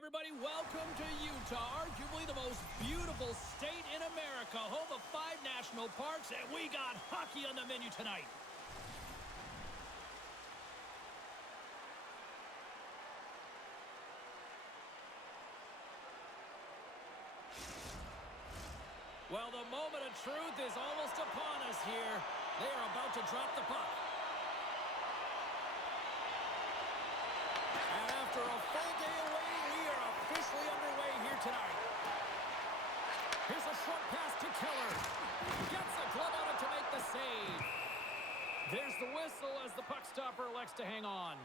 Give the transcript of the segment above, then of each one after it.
everybody, welcome to Utah, arguably the most beautiful state in America, home of 5 national parks, and we got hockey on the menu tonight. Well, the moment of truth is almost upon us here. They are about to drop the puck. And after a full day away, we are officially underway here tonight. Here's a short pass to Keller. Gets a glove on it to make the save. There's the whistle as the puck stopper elects to hang on.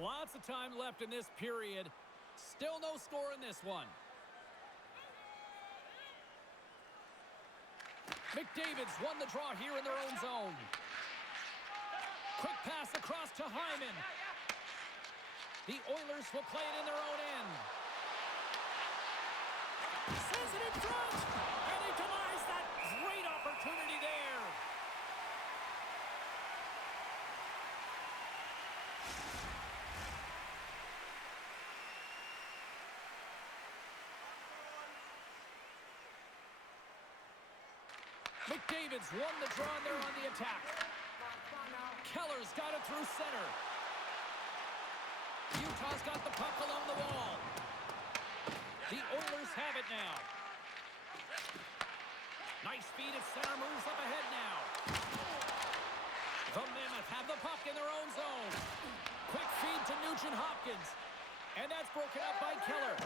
Lots of time left in this period. Still no score in this one. McDavid's won the draw here in their own zone. Quick pass across to Hyman. The Oilers will play it in their own end. Sends it in front, and he denies that great opportunity there. McDavid's won the draw, and they're on the attack. Keller's got it through center. Utah's got the puck along the wall. The Oilers have it now. Nice feed at center, moves up ahead now. The Mammoth have the puck in their own zone. Quick feed to Nugent-Hopkins. And that's broken up by Keller.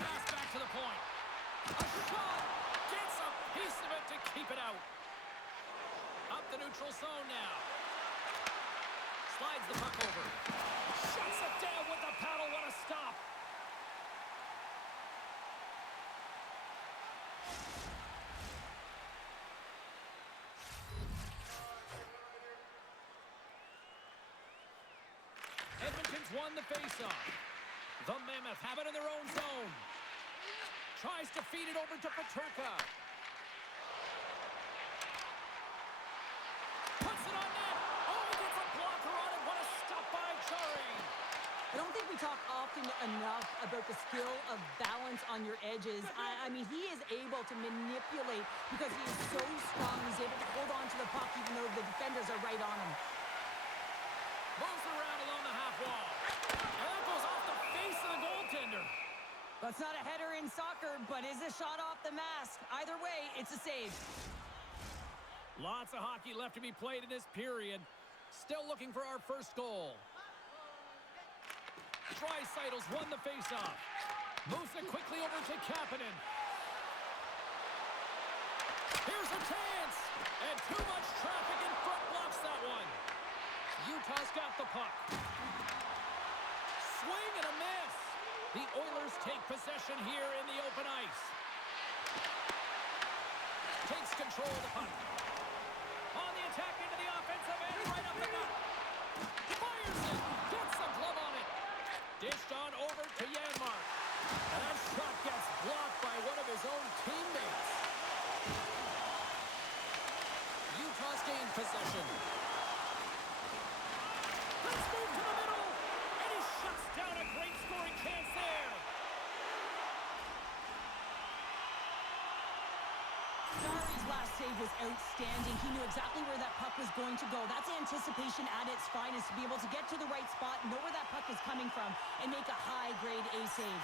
Pass back to the point. A shot! Gets a piece of it to keep it out. Up the neutral zone now. Slides the puck over. Shuts it down with the paddle. What a stop. Edmonton's won the faceoff. The Mammoth have it in their own zone. Tries to feed it over to Peterka. Puts it on net. Oh, he gets a blocker on it. What a stop by Chari. I don't think we talk often enough about the skill of balance on your edges. I mean, he is able to manipulate because he is so strong. He's able to hold on to the puck even though the defenders are right on him. Moves around along the half wall. And that goes off the face of the goaltender. That's not a header in soccer, but is a shot off the mask. Either way, it's a save. Lots of hockey left to be played in this period. Still looking for our first goal. Draisaitl's won the faceoff. Moves it quickly over to Kapanen. Here's a chance. And too much traffic in front blocks that one. Utah's got the puck. Swing and a miss. The Oilers take possession here in the open ice. Takes control of the puck. On the attack into the offensive end, right up the gut. Fires it. Gets the glove on it. Dished on over to Janmark. And that shot gets blocked by one of his own teammates. Utah's gained possession. Let's move to the middle. And he shuts down a great scoring chance there. Chari's last save was outstanding. He knew exactly where that puck was going to go. That's anticipation at its finest, to be able to get to the right spot, know where that puck is coming from, and make a high-grade A save.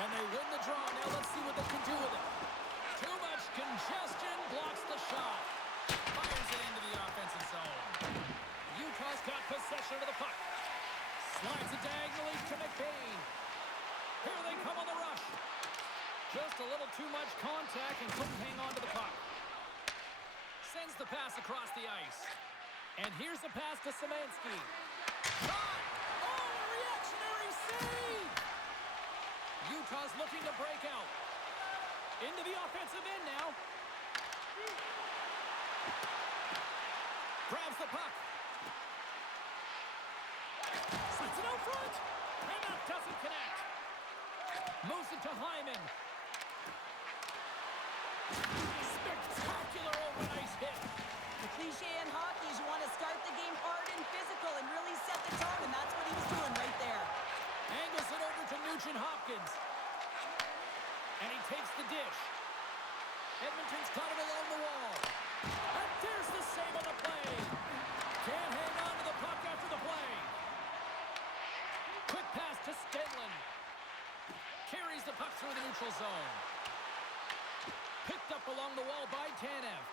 And they win the draw. Now let's see what they can do with it. Too much congestion blocks the shot. Fires it into the offensive zone. Utah's got possession of the puck. Slides it diagonally to McBain. Here they come on the rush. Just a little too much contact and couldn't hang on to the puck. Sends the pass across the ice. And here's the pass to Szymanski. Shot! Oh, a reactionary save! Utah's looking to break out. Into the offensive end now. Grabs the puck. Sets it out front. And that doesn't connect. Moves it to Hyman. Spectacular overnight hit. The cliche in hockey is you want to start the game hard and physical and really set the tone, and that's what he was doing right there. Angles it over to Nugent Hopkins. And he takes the dish. Edmonton's got it along the wall. And there's the save on the play. Can't hang on to the puck after the play. Quick pass to Stenlund. Carries the puck through the neutral zone. Picked up along the wall by Tanev.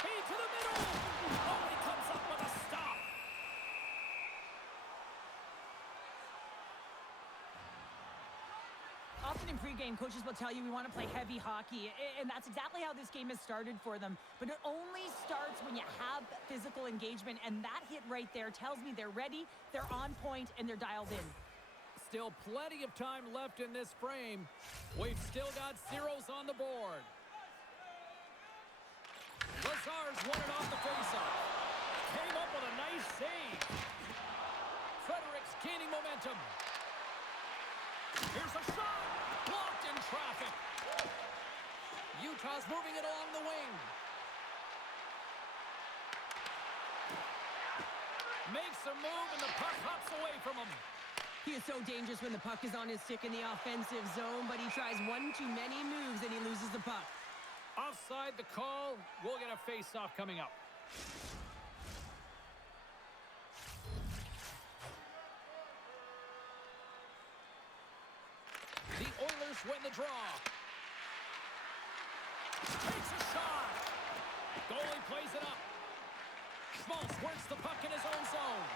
Feed to the middle. Oh, and he comes up with a stop. Often in pregame, coaches will tell you we want to play heavy hockey, and that's exactly how this game has started for them. But it only starts when you have physical engagement, and that hit right there tells me they're ready, they're on point, and they're dialed in. Still plenty of time left in this frame. We've still got zeros on the board. Lazar's won it off the faceoff. Came up with a nice save. Fredericks gaining momentum. Here's a shot. Blocked in traffic. Utah's moving it along the wing. Makes a move and the puck hops away from him. He is so dangerous when the puck is on his stick in the offensive zone, but he tries one too many moves and he loses the puck. Offside the call. We'll get a face-off coming up. The Oilers win the draw. Takes a shot. Goalie plays it up. Schmaltz works the puck in his own zone.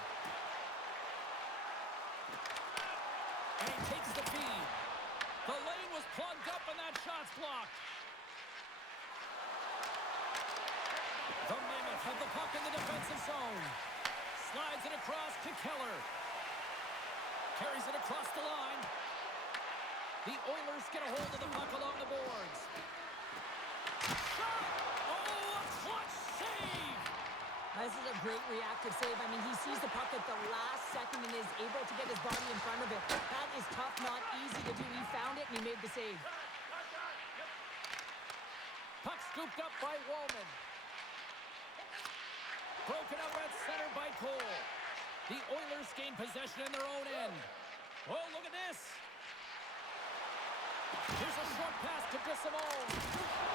And he takes the feed. The lane was plugged up and that shot's blocked. The Mammoth have the puck in the defensive zone. Slides it across to Keller. Carries it across the line. The Oilers get a hold of the puck along the boards. Shot! Oh, a clutch save! This is a great reactive save. I mean, he sees the puck at the last second and is able to get his body in front of it. That is tough, not easy to do. He found it and he made the save. Puck scooped up by Wallman. Broken up at center by Cole. The Oilers gain possession in their own end. Oh, look at this. Here's a short pass to DeSimone.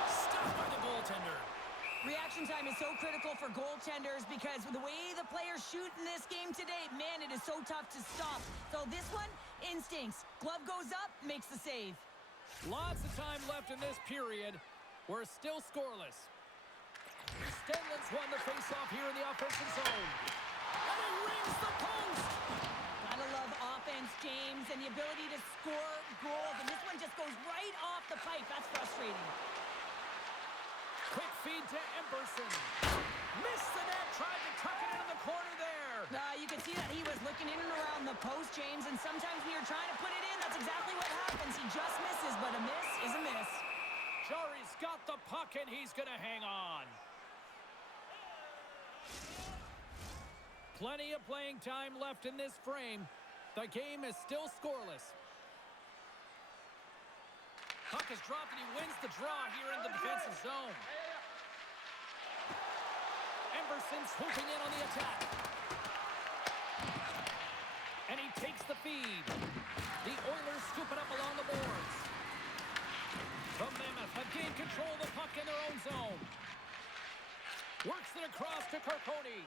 Stopped by the goaltender. Reaction time is so critical for goaltenders because the way the players shoot in this game today, man, it is so tough to stop. So this one, instincts. Glove goes up, makes the save. Lots of time left in this period. We're still scoreless. Stenlund's won the faceoff here in the offensive zone. And he rings the post! Gotta love offense, James, and the ability to score goals. And this one just goes right off the pipe. That's frustrating. Quick feed to Emberson. Missed the net, tried to tuck it into the corner there. You can see that he was looking in and around the post, James, and sometimes when you're trying to put it in, that's exactly what happens. He just misses, but a miss is a miss. Jari's got the puck, and he's going to hang on. Plenty of playing time left in this frame. The game is still scoreless. Puck is dropped, and he wins the draw here in the defensive zone. Emberson swooping in on the attack. And he takes the feed. The Oilers scoop it up along the boards. The Mammoth have gained control of the puck in their own zone. Works it across to Carcone.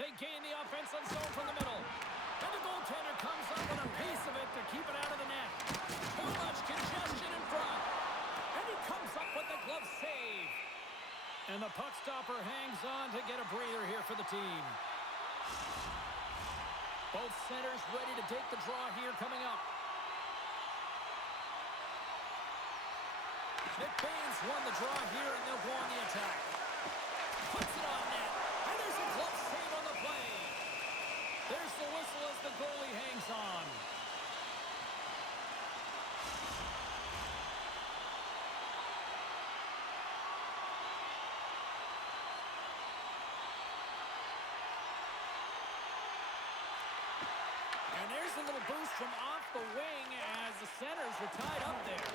They gain the offensive zone from the middle. And the goaltender comes up with a piece of it to keep it out of the net. Too much congestion in front. And he comes up with the glove save. And the puck stopper hangs on to get a breather here for the team. Both centers ready to take the draw here coming up. McBain's won the draw here, and they'll go on the attack. Puts it on net. And there's a glove save on the play. There's the whistle as the goalie hangs on. Here's a little boost from off the wing as the centers are tied up there.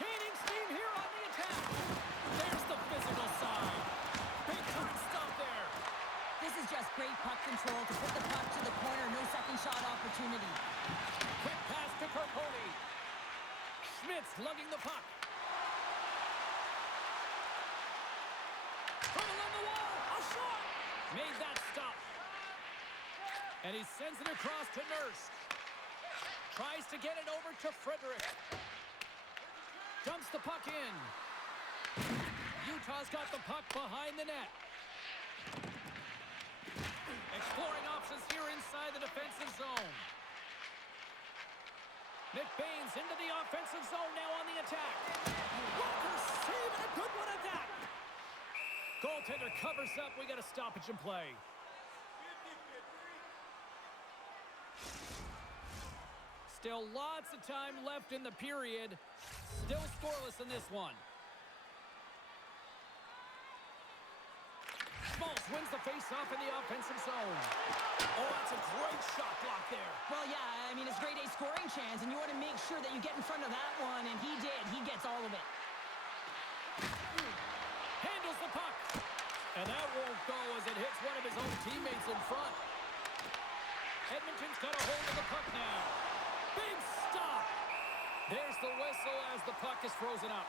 Gaining steam here on the attack. There's the physical side. Big time stop there. This is just great puck control to put the puck to the corner. No second shot opportunity. Quick pass to Carponi. Schmidt's lugging the puck. From along the wall. A shot. Made that stop. And he sends it across to Nurse. Tries to get it over to Frederick. Dumps the puck in. Utah's got the puck behind the net. Exploring options here inside the defensive zone. Nick Baines into the offensive zone now on the attack. Walker saving a good one at that. Goaltender covers up. We got a stoppage in play. Still lots of time left in the period. Still scoreless in this one. Schmaltz wins the face-off in the offensive zone. Oh, that's a great shot block there. Well, yeah, I mean, it's grade A scoring chance, and you want to make sure that you get in front of that one, and he did. He gets all of it. Handles the puck. And that won't go as it hits one of his own teammates in front. Edmonton's got a hold of the puck now. Big stop. There's the whistle as the puck is frozen up.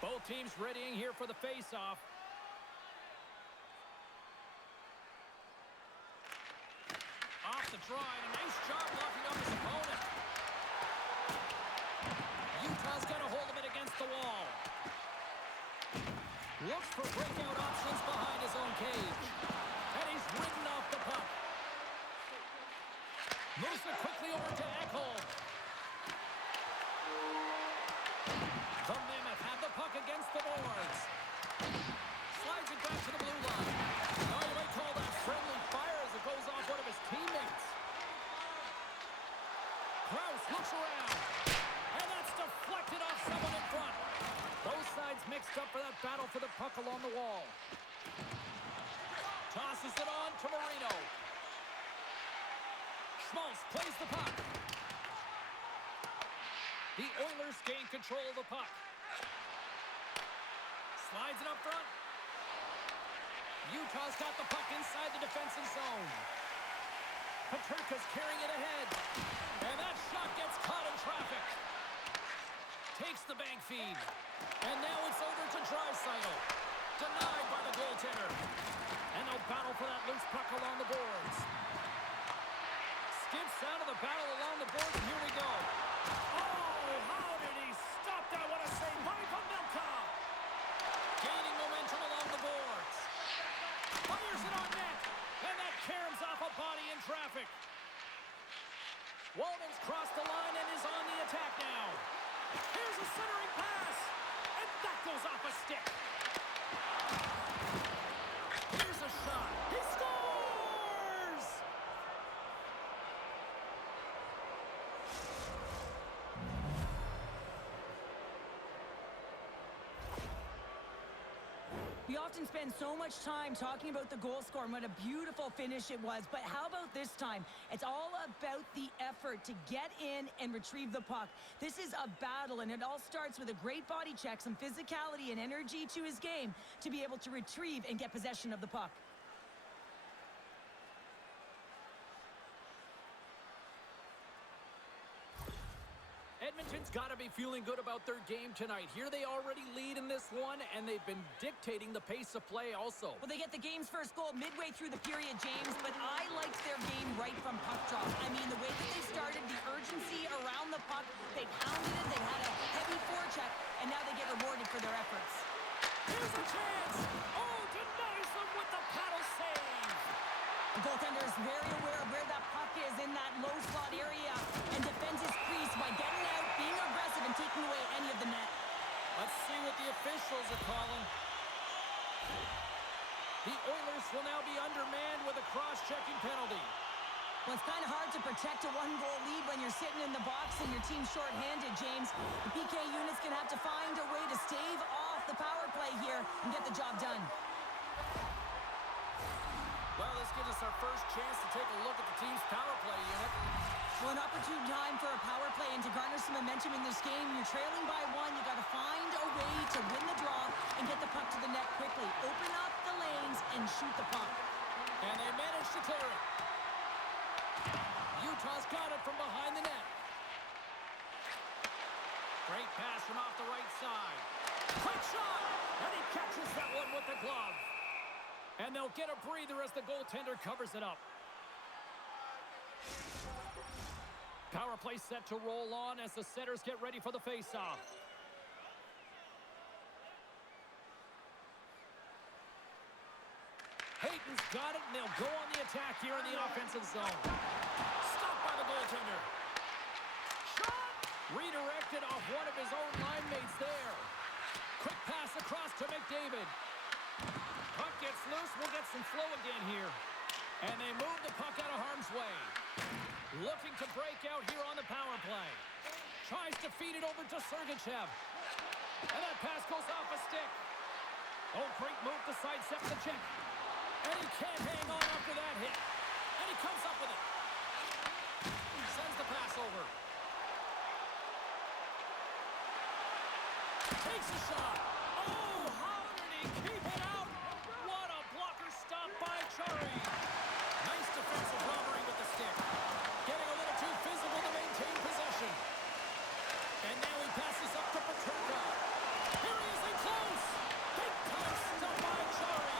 Both teams readying here for the face-off. Off the draw, and a nice job blocking up his opponent. Utah's got a hold of it against the wall. Looks for breakout options behind his own cage. And he's ridden off the puck. Moves it quickly over to Ekholm. The Mammoth have the puck against the boards. Slides it back to the blue line. Oh, you might call that friendly fire as it goes off one of his teammates. Krause looks around. And that's deflected off someone in front. Both sides mixed up for that battle for the puck along the wall. Tosses it on to Marino. Schmaltz plays the puck. The Oilers gain control of the puck. Slides it up front. Utah's got the puck inside the defensive zone. Peterka's carrying it ahead. And that shot gets caught in traffic. Takes the bank feed. And now it's over to Draisaitl. Denied by the goaltender. And they'll battle for that loose puck along the boards. Skips out of the battle along the boards, and here we go. Oh, how did he stop that? What a save by Pavelka! Gaining momentum along the boards. Fires it on net, and that caroms off a body in traffic. Walden's crossed the line and is on the attack now. Here's a centering pass, and that goes off a stick. Here's a shot. He scores! We often spend so much time talking about the goal score and what a beautiful finish it was. But how about this time? It's all about the effort to get in and retrieve the puck. This is a battle, and it all starts with a great body check, some physicality and energy to his game to be able to retrieve and get possession of the puck. Edmonton's got to be feeling good about their game tonight. Here they already lead in this one, and they've been dictating the pace of play also. Well, they get the game's first goal midway through the period, James, but I liked their game right from puck drop. I mean, the way that they started, the urgency around the puck, they pounded it, they had a heavy forecheck, and now they get rewarded for their efforts. Here's a chance! Oh, denies them with the paddle save! The goaltender is very aware of where that puck is in that low slot area and defends his crease by getting out, being aggressive, and taking away any of the net. Let's see what the officials are calling. The Oilers will now be undermanned with a cross-checking penalty. Well, it's kind of hard to protect a one-goal lead when you're sitting in the box and your team's short-handed, James. The PK unit's going to have to find a way to stave off the power play here and get the job done. this gives us our first chance to take a look at the team's power play unit. Well, an opportune time for a power play and to garner some momentum in this game. You're trailing by one. You got to find a way to win the draw and get the puck to the net quickly. Open up the lanes and shoot the puck. And they managed to clear it. Utah's got it from behind the net. Great pass from off the right side. Quick shot! And he catches that one with the glove. And they'll get a breather as the goaltender covers it up. Power play set to roll on as the setters get ready for the face-off. Hayton's got it, and they'll go on the attack here in the offensive zone. Stopped by the goaltender. Shot! Redirected off one of his own line mates there. Quick pass across to McDavid. Puck gets loose. We'll get some flow again here. And they move the puck out of harm's way. Looking to break out here on the power play. Tries to feed it over to Sergachev. And that pass goes off a stick. Oh, great move to sidestep the check. And he can't hang on after that hit. And he comes up with it. He sends the pass over. Takes a shot. Oh, how did he keep it out? What a blocker stop by Chari. Nice defensive robbery with the stick. Getting a little too physical to maintain possession. And now he passes up to Peterka. Here he is in close. Big time stop by Chari.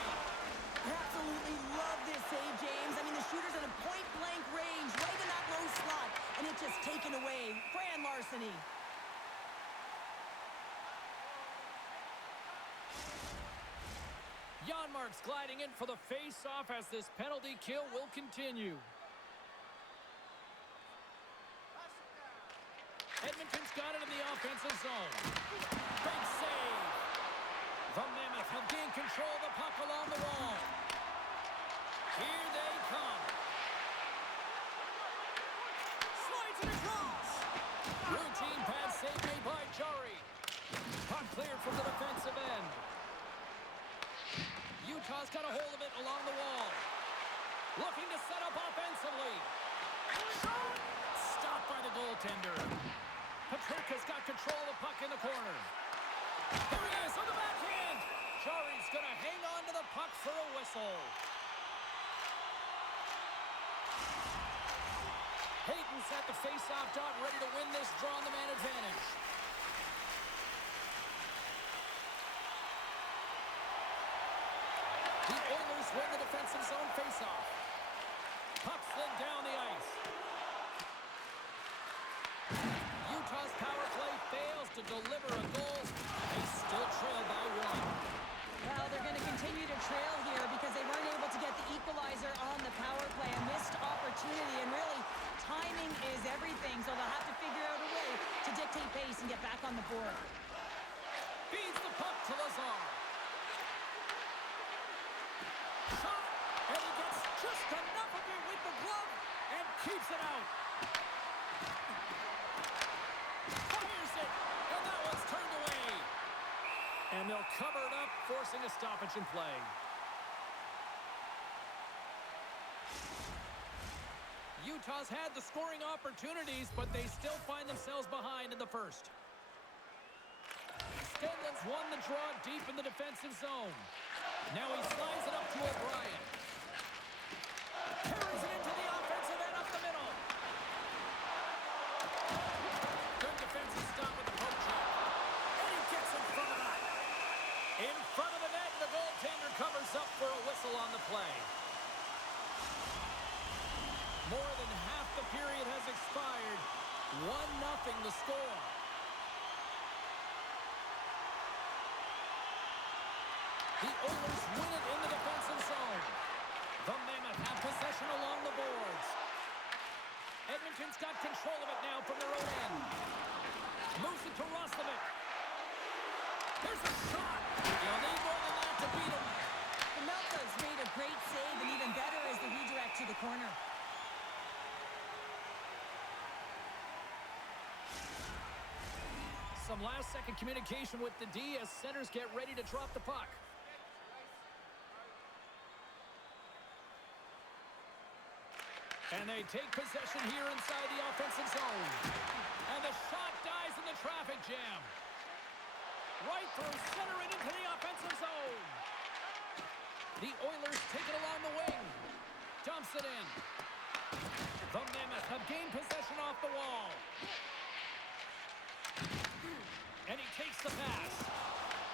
I absolutely love this save, James. I mean, the shooter's at a point-blank range, right in that low slot, and it's just taken away. Grand larceny. Janmark's gliding in for the face-off as this penalty kill will continue. Edmonton's got it in the offensive zone. Big save. The Mammoth have gained control of the puck along the wall. Here they come. Slides it across. Routine pass save made by Chari. Puck cleared from the defensive end. Utah's got a hold of it along the wall. Looking to set up offensively. Shot! Stopped by the goaltender. Peterka's got control of the puck in the corner. There he is on the backhand. Chari's going to hang on to the puck for a whistle. Hayton's at the face-off dot, ready to win this draw on the man advantage. The Oilers win the defensive zone face-off. Puck slid down the ice. Utah's power play fails to deliver a goal. They still trail by one. Well, they're going to continue to trail here because they weren't able to get the equalizer on the power play. A missed opportunity, and really, timing is everything, so they'll have to figure out a way to dictate pace and get back on the board. Feeds the puck to Lazar. Shot, and he gets just enough of it with the glove and keeps it out. Fires it, and that one's turned away. And they'll cover it up, forcing a stoppage in play. Utah's had the scoring opportunities, but they still find themselves behind in the first. Stenlin's won the draw deep in the defensive zone. Now he slides it up to O'Brien. Carries it into the offensive end up the middle. Good defensive stop with the poke check. And he gets in front of that. In front of the net, and the goaltender covers up for a whistle on the play. More than half the period has expired. 1-0 the score. The Oilers win it in the defensive zone. The Mammoth have possession along the boards. Edmonton's got control of it now from their own end. Moves it to Roslovic. There's a shot. You'll need more than that to beat him. The Melka's made a great save, and even better is the redirect to the corner. Some last-second communication with the D as centers get ready to drop the puck. And they take possession here inside the offensive zone. And the shot dies in the traffic jam. Right through center and into the offensive zone. The Oilers take it along the wing. Dumps it in. The Mammoth have gained possession off the wall. And he takes the pass.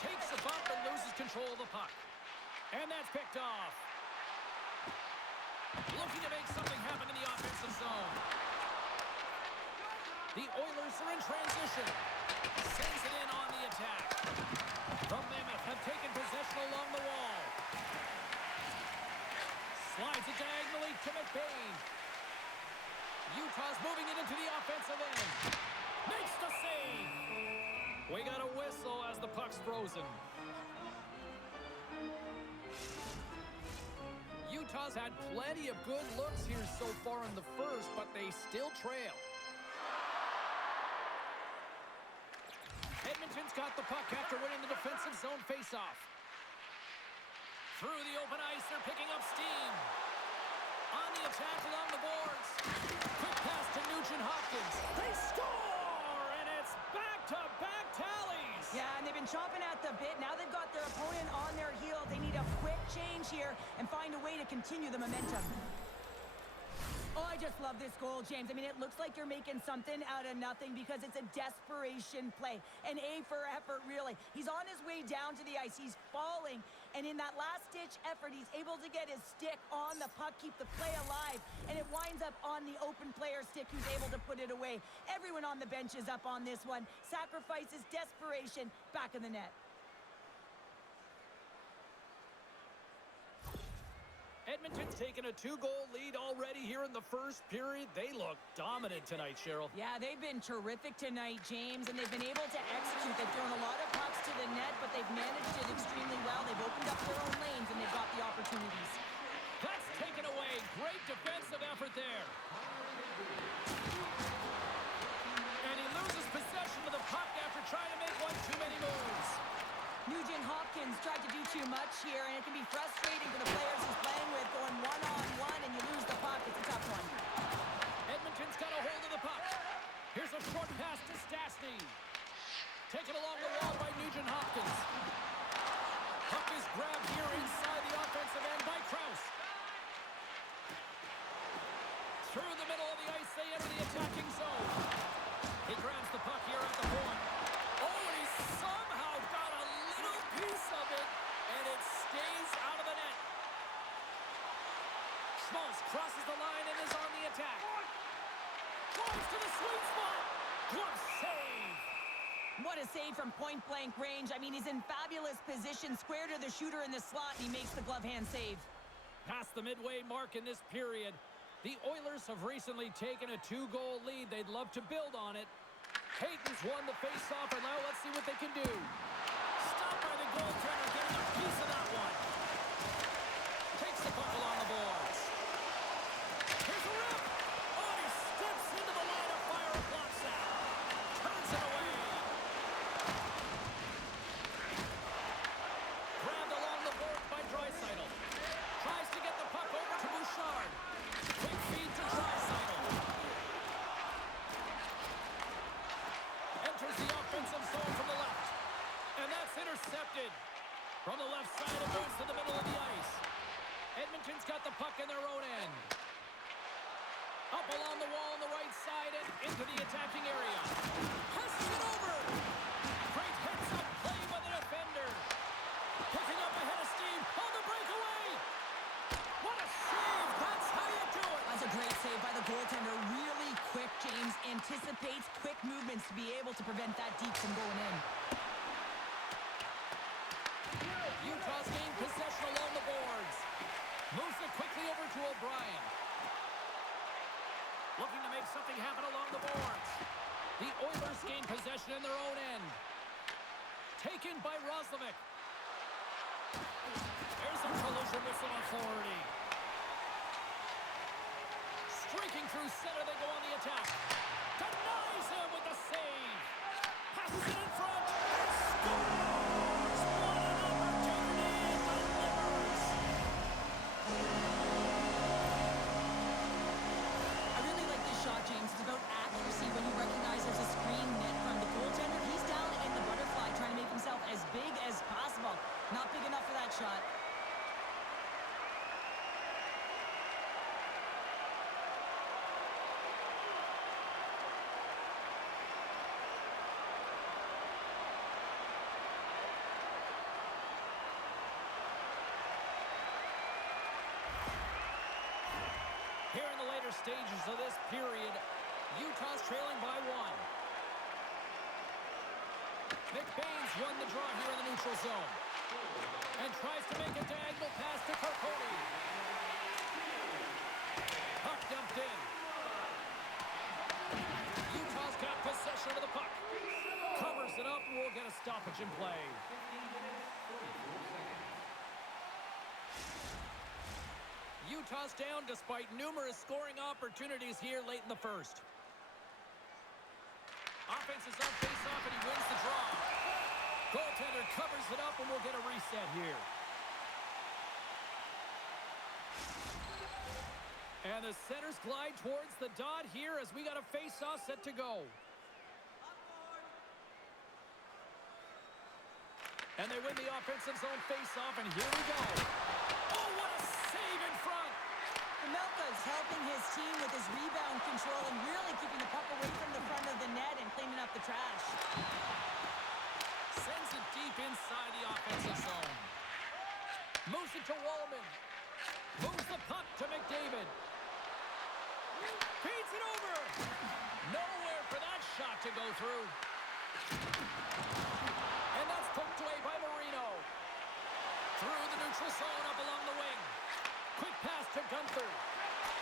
Takes the bump and loses control of the puck. And that's picked off. Looking to make something happen in the offensive zone. The Oilers are in transition. Sends it in on the attack. The Mammoth have taken possession along the wall. Slides it diagonally to McBain. Utah's moving it into the offensive end. Makes the save. We got a whistle as the puck's frozen. Utah's had plenty of good looks here so far in the first, but they still trail. Edmonton's got the puck after winning the defensive zone faceoff. Through the open ice, they're picking up steam. On the attack along the boards. Quick pass to Nugent-Hopkins. They score! And it's back-to-back tallies! Yeah, and they've been chomping at the bit. Now they've got their opponent on their heels. They need a quick change here and find a way to continue the momentum. Oh, I just love this goal, James. I mean, it looks like you're making something out of nothing because it's a desperation play. An A for effort, really. He's on his way down to the ice. He's falling. And in that last-ditch effort, he's able to get his stick on the puck, keep the play alive. And it winds up on the open player stick who's able to put it away. Everyone on the bench is up on this one. Sacrifices, desperation, back in the net. Edmonton's taken a 2-goal lead already here in the first period. They look dominant tonight, Cheryl. Yeah, they've been terrific tonight, James, and they've been able to execute. They've thrown a lot of pucks to the net, but they've managed it extremely well. They've opened up their own lanes, and they've got the opportunities. That's taken away. Great defensive effort there. And he loses possession of the puck after trying to make one too many moves. Nugent-Hopkins tried to do too much here, and it can be frustrating for the players he's playing with, going one-on-one, and you lose the puck. It's a tough one. Edmonton's got a hold of the puck. Here's a short pass to Stastny. Taken along the wall by Nugent-Hopkins. Puck is grabbed here inside the offensive end by Krause. Through the middle of the ice, they enter the attacking zone. He grabs the puck here at the point. Oh, and he somehow got a little piece of it, and it stays out of the net. Schmaltz crosses the line and is on the attack. Drives to the sweet spot. Glove save. What a save from point-blank range. I mean, he's in fabulous position, square to the shooter in the slot, and he makes the glove hand save. Past the midway mark in this period, the Oilers have recently taken a 2-goal lead. They'd love to build on it. Hayton's won the face-off, and now let's see what they can do. Stopped by the goaltender, getting a piece of that one. Takes the puck along the boards. Here's a rip. Oh, he steps into the line of fire and blocks that. Turns it away. Grabbed along the boards by Draisaitl. Tries to get the puck over to Bouchard. Quick feed to Draisaitl. Enters the offensive zone from the left. And that's intercepted. From the left side, it moves to the middle of the ice. Edmonton's got the puck in their own end. Up along the wall on the right side and into the attacking area. Passes it over. Great heads-up play by the defender. Picking up ahead of steam on the breakaway. What a save. That's how you do it. That's a great save by the goaltender. Really quick, James. Anticipates quick movements to be able to prevent that deep from going in. Utah's gained possession along the boards. Moves it quickly over to O'Brien. Looking to make something happen along the boards. The Oilers gain possession in their own end. Taken by Roslovic. There's a collision with some authority. Streaking through center, they go on the attack. Denies him with the save. Passes it in front. And scores! What an opportunity it delivers! the later stages of this period, Utah's trailing by 1. McBain's won the draw here in the neutral zone. And tries to make a diagonal pass to Carponi. Puck dumped in. Utah's got possession of the puck. Covers it up, and we'll get a stoppage in play. Utah's down despite numerous scoring opportunities here late in the first. Offense is on face-off, and he wins the draw. Goaltender covers it up, and we'll get a reset here. And the centers glide towards the dot here as we got a face-off set to go. And they win the offensive zone face-off, and here we go. Oh, what a save in front! Melka's helping his team with his rebound control and really keeping the puck away from the front of the net and cleaning up the trash. Sends it deep inside the offensive zone. Moves it to Wallman. Moves the puck to McDavid. Feeds it over. Nowhere for that shot to go through. And that's poked away by Marino. Through the neutral zone up along the wing. Quick pass to Gunther.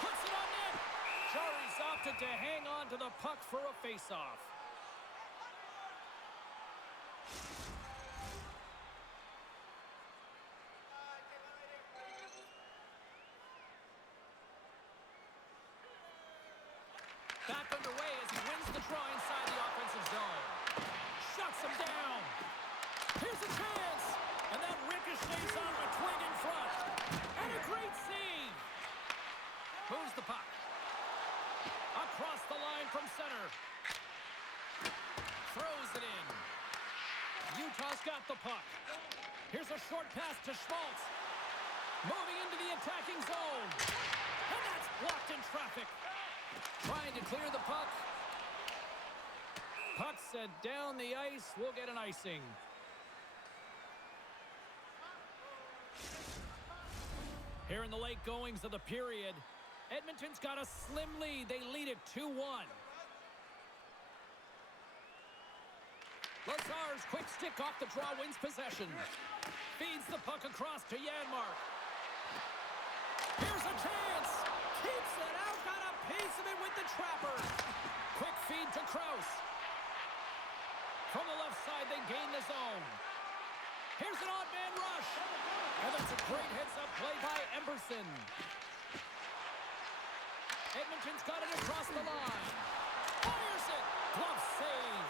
Puts it on net. Jarry's opted to hang on to the puck for a face-off. Back underway as he wins the draw inside the offensive zone. Shuts him down. Here's a chance. And that ricochets on a twig in front. And a great save. Moves the puck. Across the line from center. Throws it in. Utah's got the puck. Here's a short pass to Schmaltz. Moving into the attacking zone. And that's blocked in traffic. Trying to clear the puck. Puck set down the ice. We'll get an icing. Here in the late goings of the period, Edmonton's got a slim lead. They lead it 2-1. Lazar's quick stick off the draw wins possession. Feeds the puck across to Janmark. Here's a chance. Keeps it out. Got a piece of it with the trapper. Quick feed to Krause. From the left side, they gain the zone. Here's an odd man rush. And that's a great heads-up play by Emberson. Edmonton's got it across the line. Fires it. Glove save.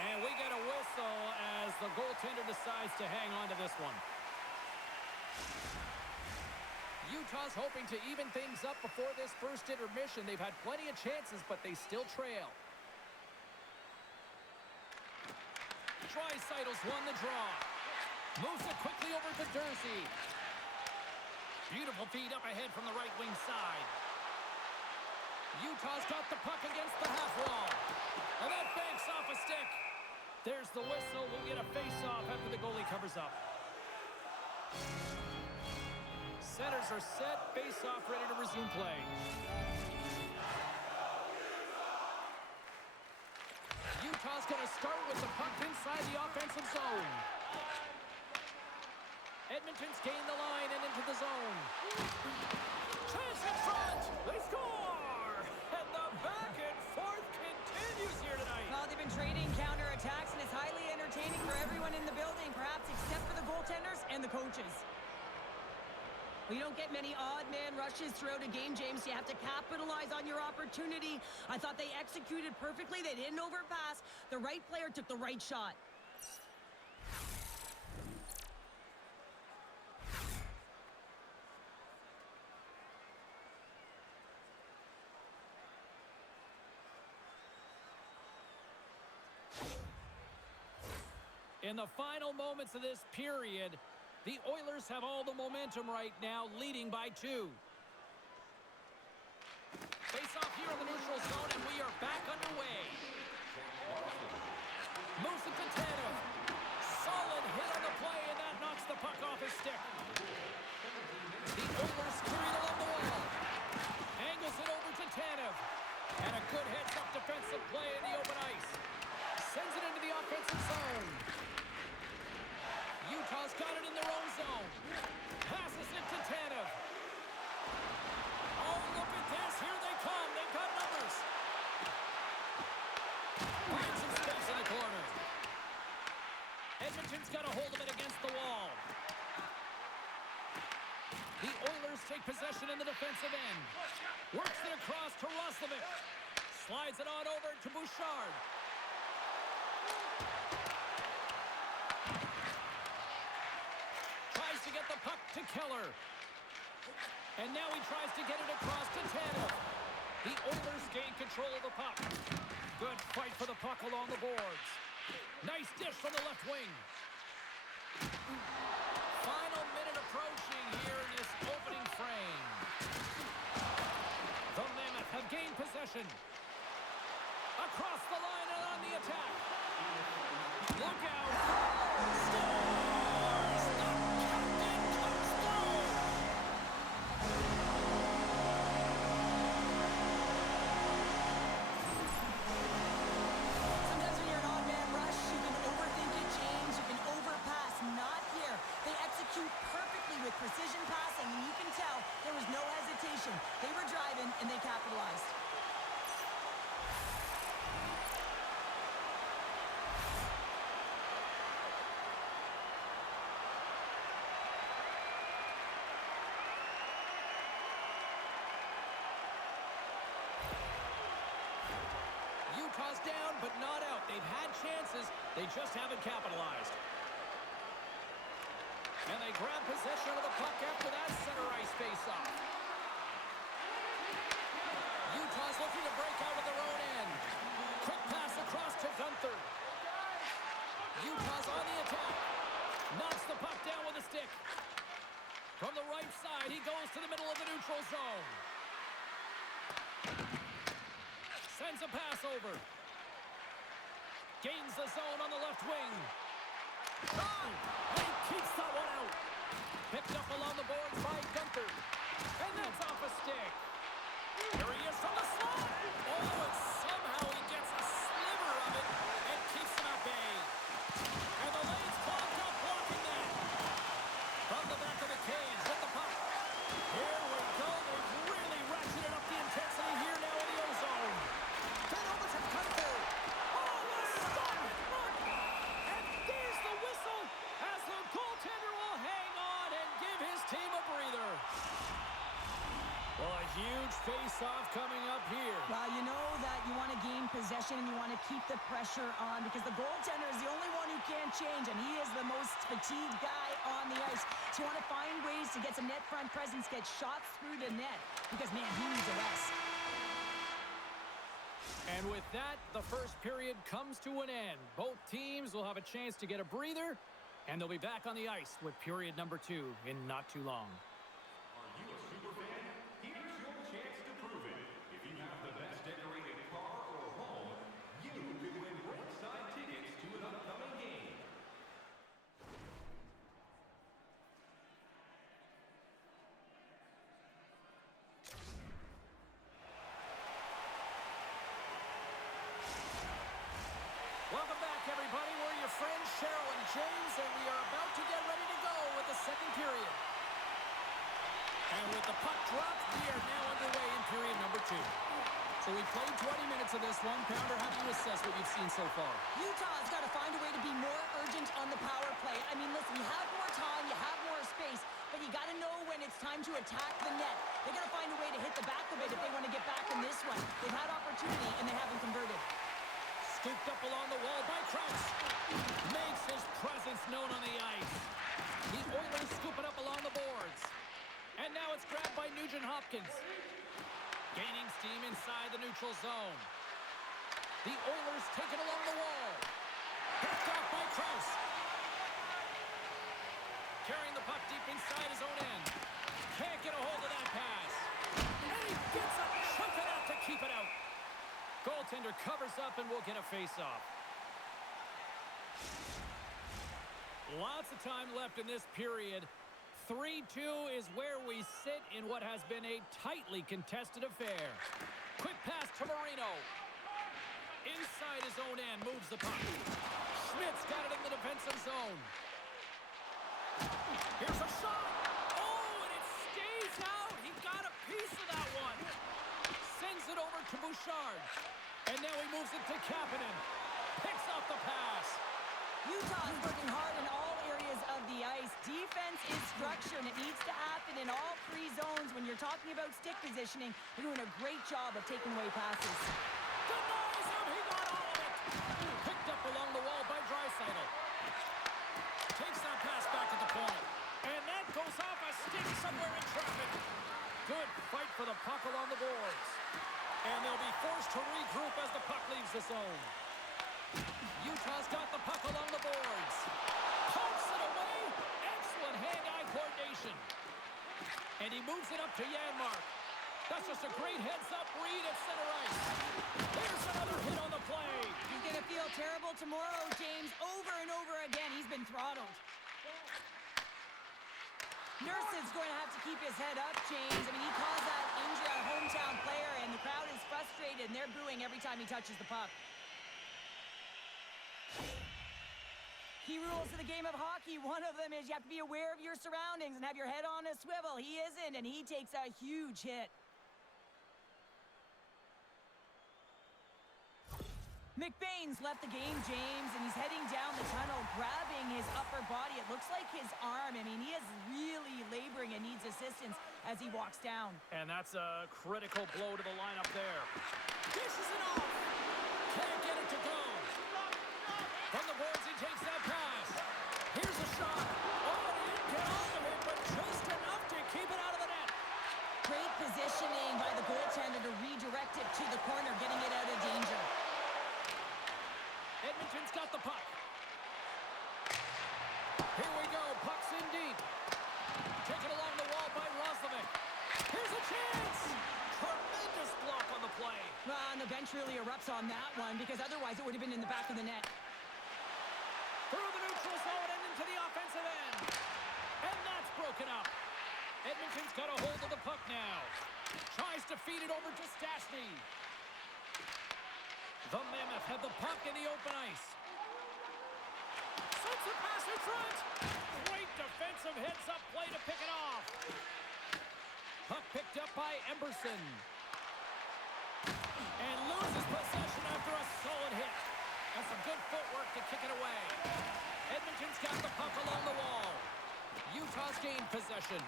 And we get a whistle as the goaltender decides to hang on to this one. Utah's hoping to even things up before this first intermission. They've had plenty of chances, but they still trail. Draisaitl's won the draw. Moves it quickly over to Dursey. Beautiful feed up ahead from the right wing side. Utah's got the puck against the half wall. And that banks off a stick. There's the whistle. We'll get a face-off after the goalie covers up. Centers are set. Face-off ready to resume play. Utah's going to start with the puck inside the offensive zone. Edmonton's gained the line and into the zone. Chance in front. They score! And the back and forth continues here tonight. Well, they've been trading counterattacks, and it's highly entertaining for everyone in the building, perhaps except for the goaltenders and the coaches. We don't get many odd man rushes throughout a game, James. You have to capitalize on your opportunity. I thought they executed perfectly. They didn't overpass. The right player took the right shot. In the final moments of this period, the Oilers have all the momentum right now, leading by 2. Face off here in the neutral zone, and we are back underway. Moves it to Tanev. Solid hit on the play, and that knocks the puck off his stick. The Oilers carry it along the wall. And Good heads-up defensive play in the open ice. Sends it into the offensive zone. Utah's got it in their own zone. Passes it to Tanev. Oh, look at this. Here they come. They've got numbers. Finds some space in the corner. Edmonton's got a hold of it against the wall. The Oilers take possession in the defensive end. Works it across to Roslovic. Slides it on over to Bouchard. Tries to get the puck to Keller. And now he tries to get it across to Tanev. The Oilers gain control of the puck. Good fight for the puck along the boards. Nice dish from the left wing. Final minute approaching here in this opening frame. The Mammoth have gained possession. Across the line and on the attack. Look out. Scores! The captain comes through. Sometimes when you're in an odd-man rush, you can overthink it, James. You can overpass. Not here. They execute perfectly with precision passing, and you can tell there was no hesitation. They were driving, and they capitalized. Utah's down, but not out. They've had chances. They just haven't capitalized. And they grab possession of the puck after that center ice face-off. Utah's looking to break out of their own end. Quick pass across to Gunther. Utah's on the attack. Knocks the puck down with a stick. From the right side, he goes to the middle of the neutral zone. Sends a pass over. Gains the zone on the left wing. Oh! And he keeps that one out. Picked up along the boards by Gunther. And that's off a stick. Here he is from the slot. Oh, and somehow he gets a sliver of it and keeps him at bay. And the lane's clogged up blocking that. From the back of the cage with the puck. Here we go. They've really ratcheted up the intensity here now in the O-zone. Then over to Gunther. Oh, a stop and run. And there's the whistle as the goaltender will hang on and give his team a breather. Well, a huge face-off coming up here. Well, you know that you want to gain possession and you want to keep the pressure on because the goaltender is the only one who can't change, and he is the most fatigued guy on the ice. So you want to find ways to get some net front presence, get shots through the net because, man, he needs a rest. And with that, the first period comes to an end. Both teams will have a chance to get a breather, and they'll be back on the ice with period number 2 in not too long. Are you a super fan? Here's your chance to prove it. If you have the best decorated car or home, you could win roadside tickets to an upcoming game. Welcome back, everybody. We're your friends, Cheryl and James, and we are about to get ready to go with the second period. And with the puck dropped, we are now underway in period number 2. So we played 20 minutes of this one. Pounder, how do you assess what you've seen so far? Utah's got to find a way to be more urgent on the power play. I mean, listen, you have more time, you have more space, but you got to know when it's time to attack the net. They got to find a way to hit the back of it if they want to get back in this one. They've had opportunity, and they haven't converted. Scooped up along the wall by Krause. Makes his presence known on the ice. The Oilers scoop it up along the boards. And now it's grabbed by Nugent-Hopkins. Gaining steam inside the neutral zone. The Oilers take it along the wall. Picked off by Krause. Carrying the puck deep inside his own end. Can't get a hold of that pass. And he gets a chunk of that to keep it out. Goaltender covers up and we'll get a face-off. Lots of time left in this period. 3-2 is where we sit in what has been a tightly contested affair. Quick pass to Marino. inside his own end, moves the puck. Schmidt's got it in the defensive zone. Here's a shot. Oh, and it stays out. He got a piece of that one. Sends it over to Bouchard. And now he moves it to Kapanen. Picks out the pass. Utah is working hard in all areas of the ice. Defense is structure, and it needs to happen in all three zones. When you're talking about stick positioning, they're doing a great job of taking away passes. Denies him. He got all of it. Picked up along the wall by Draisaitl. Takes that pass back at the point. And that goes off a stick somewhere in traffic. Good fight for the puck along the boards. And they'll be forced to regroup as the puck leaves the zone. Utah's got the puck along the boards. Pumps it away. Excellent hand-eye coordination. And he moves it up to Janmark. That's just a great heads-up read at center ice. Here's another hit on the play. He's going to feel terrible tomorrow, James. Over and over again, he's been throttled. Nurson's going to have to keep his head up, James. I mean, he caused that injury on a hometown player, and the crowd is frustrated, and they're booing every time he touches the puck. Key rules of the game of hockey. One of them is you have to be aware of your surroundings and have your head on a swivel. He isn't, and he takes a huge hit. McBain's left the game, James, and he's heading down the tunnel, grabbing his upper body. It looks like his arm. I mean, he is really laboring and needs assistance as he walks down. And that's a critical blow to the lineup there. Dishes it off. Can't get it to go. From the boards, he takes that pass. Here's a shot. Oh, he didn't get all of it, but just enough to keep it out of the net. Great positioning by the goaltender to redirect it to the corner, getting it out of danger. Edmonton's got the puck. Here we go. Puck's in deep. Taken along the wall by Roslovic. Here's a chance. Tremendous block on the play. Well, and the bench really erupts on that one because otherwise it would have been in the back of the net. Through the neutral zone and into the offensive end. And that's broken up. Edmonton's got a hold of the puck now. Tries to feed it over to Stastny. The Mammoth had the puck in the open ice. Sends a pass in front. Great defensive heads-up play to pick it off. Puck picked up by Emberson. And loses possession after a solid hit. And some good footwork to kick it away. Edmonton's got the puck along the wall. Utah's gained possession.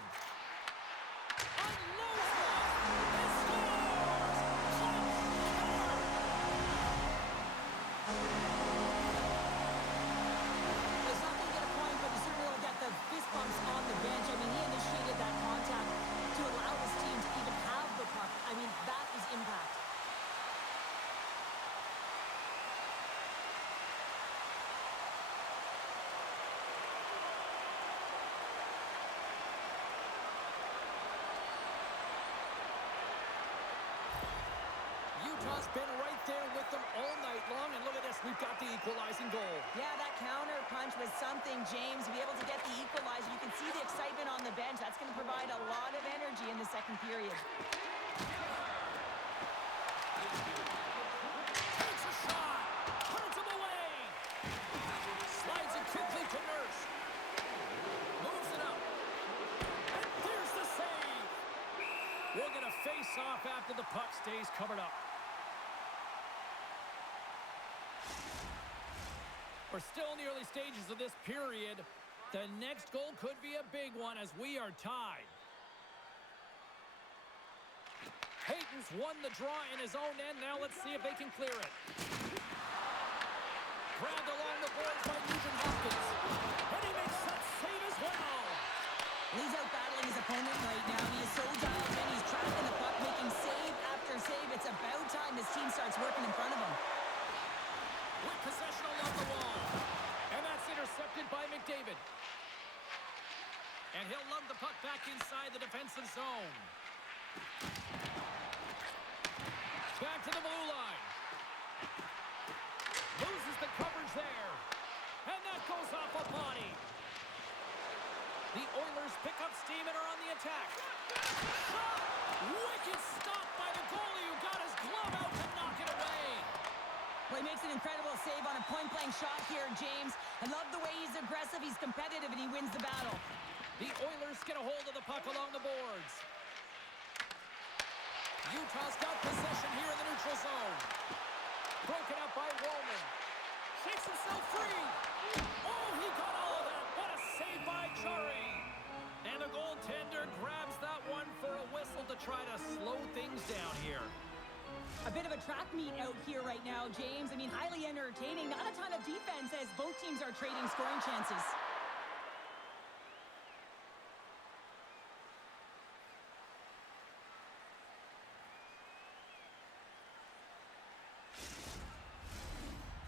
Unloads one. And scores! He's not going to get a point, but he certainly will get the fist bumps on the bench. I mean, he initiated that contact to allow his team to even have the puck. I mean, that is impact. Utah's been right there with them all night long, and look at this, we've got the equalizing goal. Yeah, that counter punch was something, James. To be able to get the equalizer, you can see the excitement on the bench. That's going to provide a lot of energy in the second period. Takes a shot, turns him away. Slides it quickly to Nurse. Moves it up. And there's the save. We're going to face off after the puck stays covered up. We're still in the early stages of this period. The next goal could be a big one as we are tied. Hayton's won the draw in his own end. Now let's see if they can clear it. Grabbed along the boards by Nugent Hopkins. And he makes that save as well. He's out battling his opponent right now. He is so dialed in. He's tracking the puck, making save after save. It's about time his team starts working in front of him. With possession along the wall. And that's intercepted by McDavid. And he'll lug the puck back inside the defensive zone. Back to the blue line. Loses the coverage there. And that goes off a body. The Oilers pick up steam and are on the attack. Shot! Wicked stop by the goalie who got his glove out to knock it away. Well, he makes an incredible save on a point-blank shot here, James. I love the way he's aggressive, he's competitive, and he wins the battle. The Oilers get a hold of the puck along the boards. Utah's got possession here in the neutral zone. Broken up by Roman. Shakes himself free. Oh, he got all of that. What a save by Jari. And the goaltender grabs that one for a whistle to try to slow things down here. A bit of a track meet out here right now, James. I mean, highly entertaining. Not a ton of defense as both teams are trading scoring chances.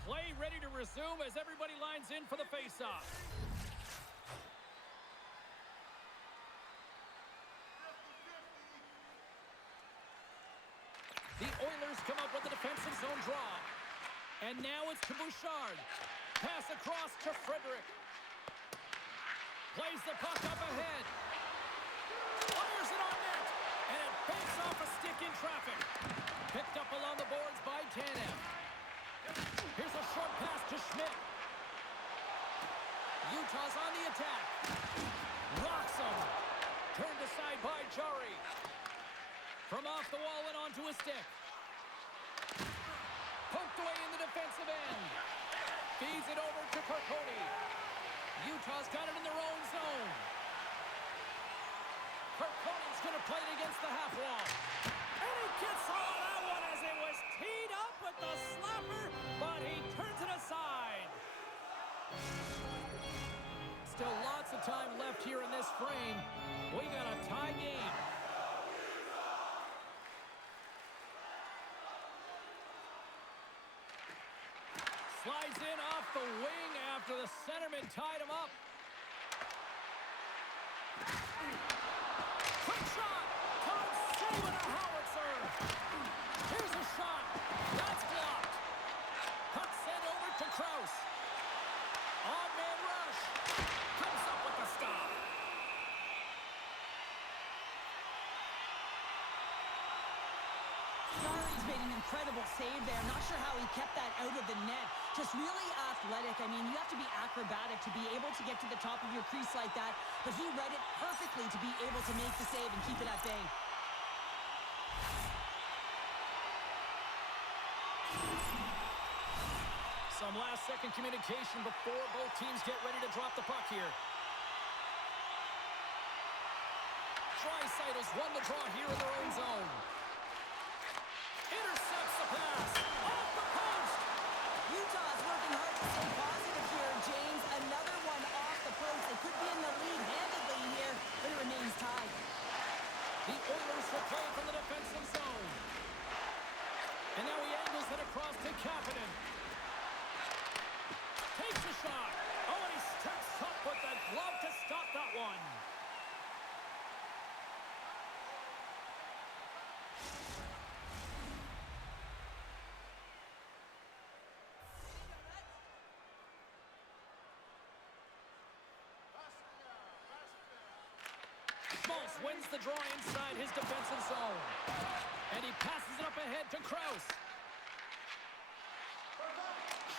Play ready to resume as everybody lines in for the face-off. The Oilers come up with the defensive zone draw. And now it's to Bouchard. Pass across to Frederick. Plays the puck up ahead. Fires it on net. And it banks off a stick in traffic. Picked up along the boards by Tanev. Here's a short pass to Schmidt. Utah's on the attack. Rocks him. Turned aside by Jari. From off the wall and onto a stick. Poked away in the defensive end. Feeds it over to Carcone. Utah's got it in their own zone. Carcone's going to play it against the half wall. And he gets all of that one as it was teed up with the slapper, but he turns it aside. Still lots of time left here in this frame. We got a tie game. Slides in off the wing after the centerman tied him up. Quick shot! Can't save with a howitzer. Here's a shot. That's blocked. Puck sent over to Krause. Odd man rush. Comes up with the stop. Jari's made an incredible save there. Not sure how he kept that out of the net. Just really athletic. I mean, you have to be acrobatic to be able to get to the top of your crease like that. But he read it perfectly to be able to make the save and keep it at bay. Some last-second communication before both teams get ready to drop the puck here. Draisaitl's won the draw here in their own zone. Intercepts the pass. Off the post. Utah's working hard to stay positive here, James. Another one off the post. They could be in the lead handedly here, but it remains tied. The Oilers will play from the defensive zone. And now he angles it across to Kapanen. Takes a shot. Oh, and he steps up with that glove to stop that one. Schmaltz wins the draw inside his defensive zone. And he passes it up ahead to Krause.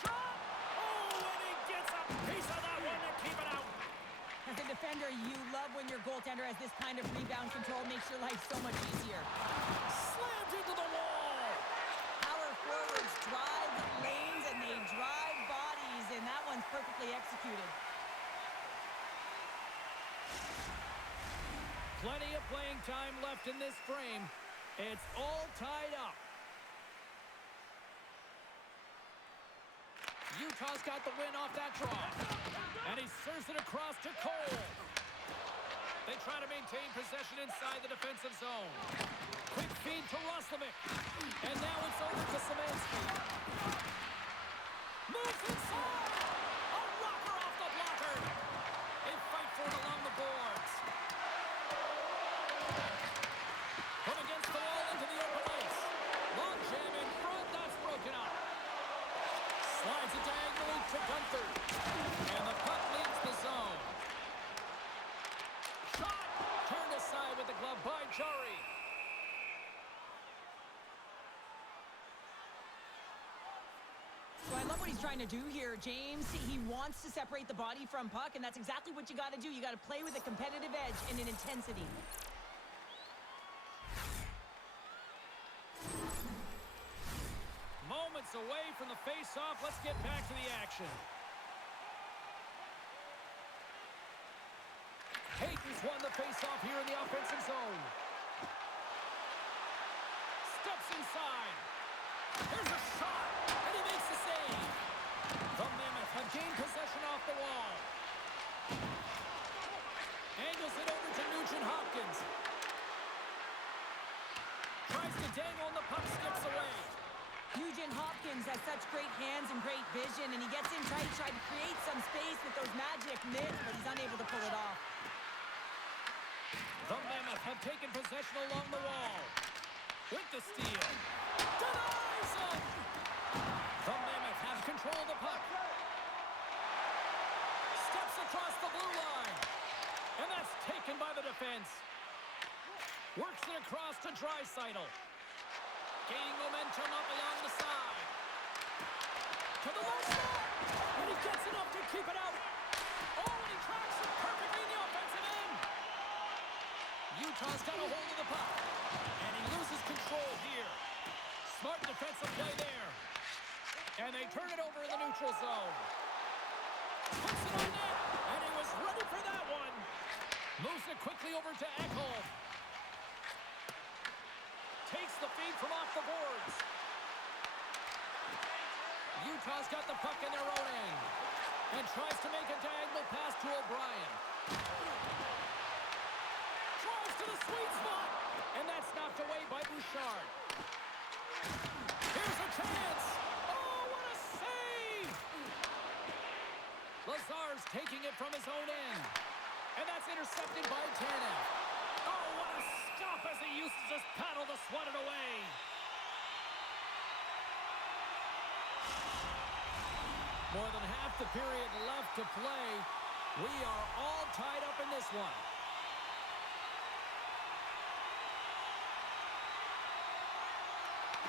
Shot! Oh, and he gets a piece of that one to keep it out. As a defender, you love when your goaltender has this kind of rebound control. Makes your life so much easier. Slammed into the wall. Power forwards drive lanes and they drive bodies, and that one's perfectly executed. Plenty of playing time left in this frame. It's all tied up. Utah's got the win off that draw. And he serves it across to Cole. They try to maintain possession inside the defensive zone. Quick feed to Roslovic. And now it's over to Szymanski. Moves inside. A rocker off the blocker. They fight for it along the boards. From against the wall into the open ice. Long jam in front. That's broken up. Slides it diagonally to Gunther. And the puck leaves the zone. Shot! Turned aside with the glove by Jari. So I love what he's trying to do here, James. He wants to separate the body from puck, and that's exactly what you got to do. You got to play with a competitive edge and an intensity. Moments away from the face-off. Let's get back to the action. Hayton's won the face-off here in the offensive zone. Steps inside. Here's a shot, and he makes the save. The Mammoth have gained possession off the wall. Angles it over to Nugent-Hopkins. Tries to dangle, and the puck skips away. Nugent-Hopkins has such great hands and great vision, and he gets in tight, trying to create some space with those magic mitts, but he's unable to pull it off. The Mammoth have taken possession along the wall. With the steal. Denies him! The Mammoth have control of the puck. Steps across the blue line. And that's taken by the defense. Works it across to Draisaitl. Gaining momentum up along the side. To the left side. And he gets enough to keep it out. Oh, and he tracks it perfectly in the offensive end. Utah's got a hold of the puck. And he loses control here. Smart defensive play there. And they turn it over in the neutral zone. Puts it on net. And he was ready for that one. Moves it quickly over to Ekholm. Takes the feed from off the boards. Utah's got the puck in their own end. And tries to make a diagonal pass to O'Brien. Tries to the sweet spot. And that's knocked away by Bouchard. Here's a chance. Oh, what a save! Lazar's taking it from his own end. And that's intercepted by Tanev. Oh, what a stop as he used to just paddle to swat it away. More than half the period left to play. We are all tied up in this one.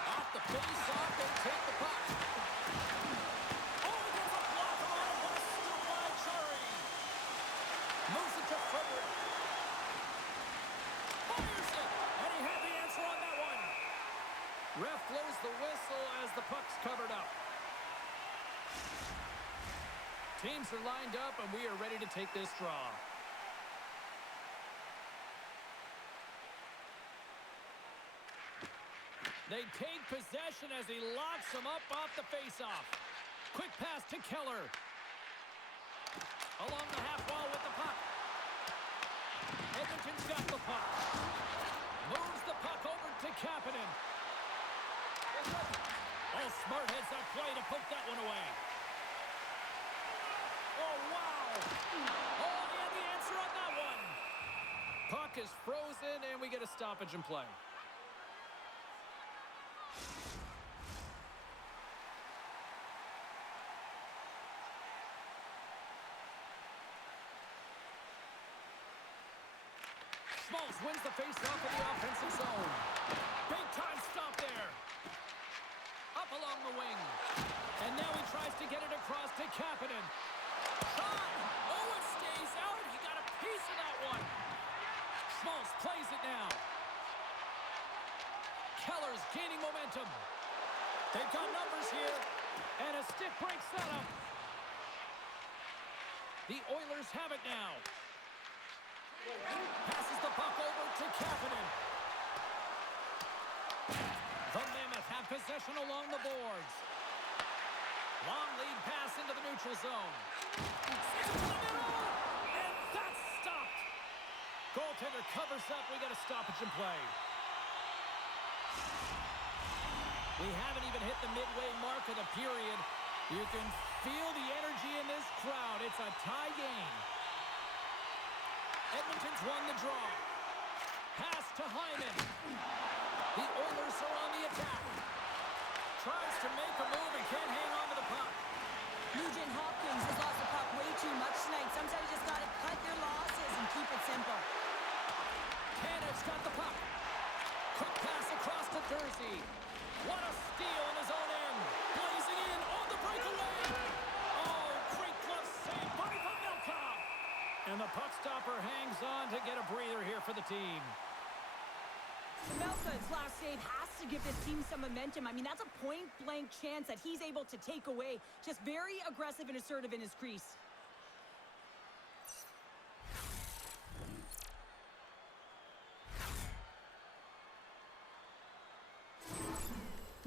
Off the face-off, they take the puck. Oh, he gets a block on it. What a stop by Chari. Moves it to Frederick. Fires it. And he had the answer on that one. Ref blows the whistle as the puck's covered up. Teams are lined up, and we are ready to take this draw. They take possession as he locks them up off the faceoff. Quick pass to Keller. Along the half wall with the puck. Edmonton's got the puck. Moves the puck over to Kapanen. Oh, smart heads up play to poke that one away. Oh, wow. Oh, they had the answer on that one. Puck is frozen, and we get a stoppage in play. Schmaltz wins the face-off in the offensive zone. Big-time stop there. Up along the wing. And now he tries to get it across to Kapanen. Shot! Oh, it stays out. He got a piece of that one. Schmaltz plays it now. Keller's gaining momentum. They've got numbers here. And a stick breaks that up. The Oilers have it now. Passes the puck over to Kapanen. The Mammoth have possession along the boards. Long lead pass into the neutral zone. Sends it to the middle, and that's stopped. Goaltender covers up. We got a stoppage in play. We haven't even hit the midway mark of the period. You can feel the energy in this crowd. It's a tie game. Edmonton's won the draw. Pass to Hyman. The Oilers are on the attack. Tries to make a move and can't hang on to the puck. Nugent-Hopkins has lost the puck way too much tonight. Sometimes you just got to cut your losses and keep it simple. Tanev's got the puck. Quick pass across to Durzi. What a steal in his own end. Blazing in on the breakaway. team. Melka's last save has to give this team some momentum. I mean, that's a point-blank chance that he's able to take away. Just very aggressive and assertive in his crease.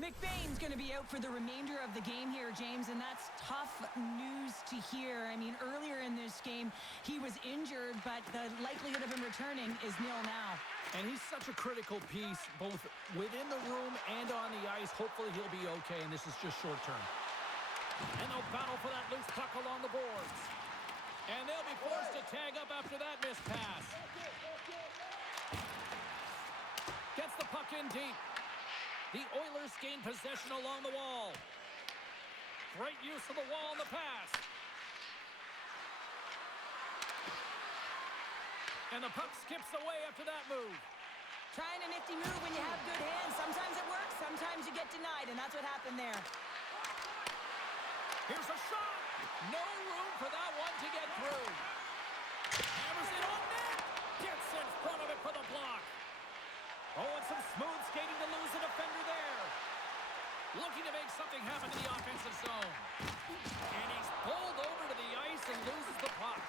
McBain's going to be out for the remainder of the game here, James, and that's tough news to hear. I mean, earlier in this game, he was injured, but the likelihood of him returning is nil now. And he's such a critical piece, both within the room and on the ice. Hopefully he'll be okay, and this is just short term. And they'll battle for that loose puck along the boards. And they'll be forced to tag up after that missed pass. Gets the puck in deep. The Oilers gain possession along the wall. Great use of the wall in the pass. And the puck skips away after that move. Trying a nifty move when you have good hands. Sometimes it works, sometimes you get denied, and that's what happened there. Here's a shot. No room for that one to get through. Hammers it on net. Gets in front of it for the block. Oh, and some smooth skating to lose a defender there. Looking to make something happen in the offensive zone. And he's pulled over to the ice and loses the puck.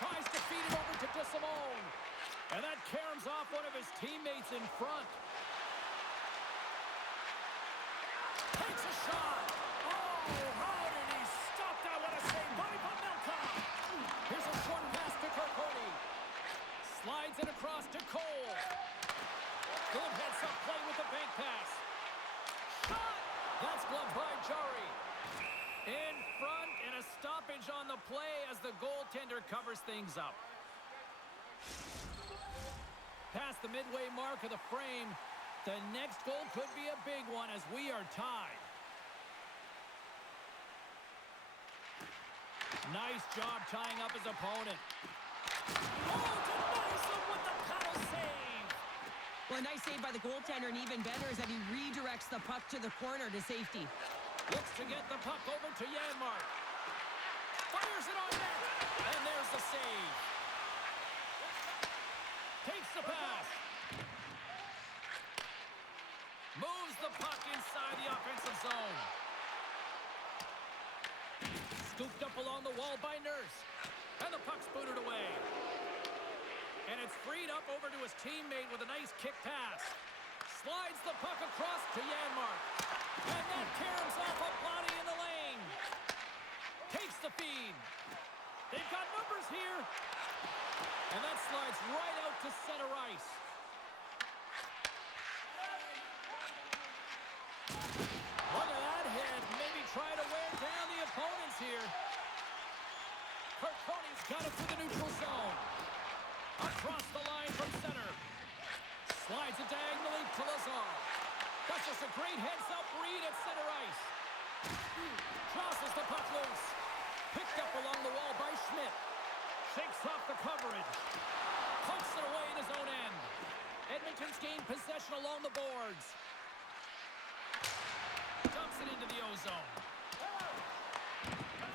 Tries to feed it over to DeSimone. And that caroms off one of his teammates in front. Takes a shot. Oh, how did he stop that? What a save by Pavelka. Here's a short pass to Kirkconney. Slides it across to Cole. Good heads-up play with the bank pass. Shot! That's gloved by Jari. In front, and a stoppage on the play as the goaltender covers things up. Past the midway mark of the frame, the next goal could be a big one as we are tied. Nice job tying up his opponent. Oh, denies him with the paddle save. Well, a nice save by the goaltender, and even better is that he redirects the puck to the corner to safety. Looks to get the puck over to Janmark. Fires it on net. And there's the save. Takes the pass. Moves the puck inside the offensive zone. Scooped up along the wall by Nurse. And the puck's booted away. And it's freed up over to his teammate with a nice kick pass. Slides the puck across to Janmark. And that caroms off a body in the lane. Takes the feed. They've got numbers here. And that slides right out to center ice. Look at that hit. Maybe try to wear down the opponents here. Kirkconney's got it through the neutral zone. Across the line from center. Slides it diagonally to Lazar. That's just a great heads-up read at center ice. Tosses the puck loose. Picked up along the wall by Schmidt. Shakes off the coverage. Punts it away in his own end. Edmonton's gained possession along the boards. Dumps it into the O-zone.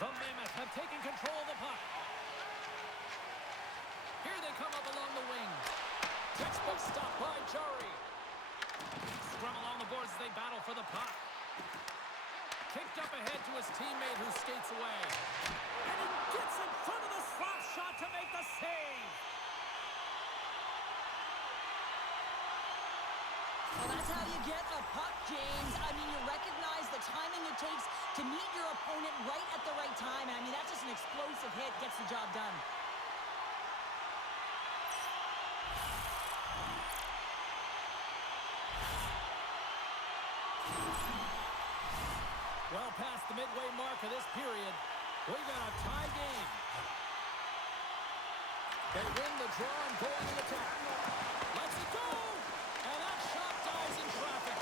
The Mammoth have taken control of the puck. Here they come up along the wing. Textbook stop by Jari. Scrum along the boards as they battle for the puck. Kicked up ahead to his teammate who skates away. And he gets in front of the slap shot to make the save. Well, that's how you get a puck, James. I mean, you recognize the timing it takes to meet your opponent right at the right time. And I mean, that's just an explosive hit. Gets the job done. Well past the midway mark of this period, we got a tie game. They win the draw and go on the attack. Let's it go! And that shot dives in traffic.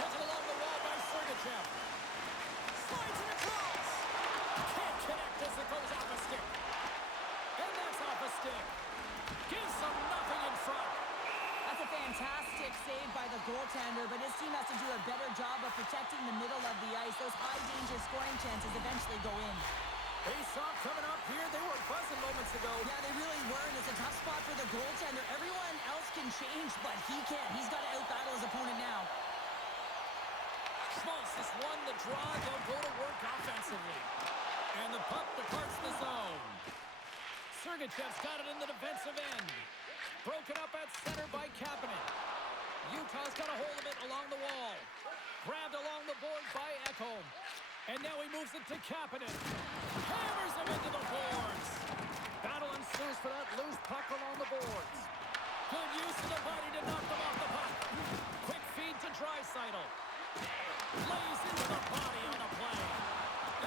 Taken along the wall by Sergachev. Slides it across. Can't connect as it goes off a stick. And that's off a stick. Gives them nothing in front. That's a fantastic save by the goaltender, but his team has to do a better job of protecting the middle of the ice. Those high-danger scoring chances eventually go in. Face-off coming up here. They were buzzing moments ago. Yeah, they really were, and it's a tough spot for the goaltender. Everyone else can change, but he can't. He's got to out-battle his opponent now. Schmaltz has won the draw. They'll go to work offensively. And the puck departs the zone. Sergachev's got it in the defensive end. Broken up at center by Kapanen. Utah's got a hold of it along the wall. Grabbed along the board by Ekholm. And now he moves it to Kapanen. Hammers him into the boards. Battle ensues for that loose puck along the boards. Good use of the body to knock them off the puck. Quick feed to Draisaitl. Lays into the body on the play.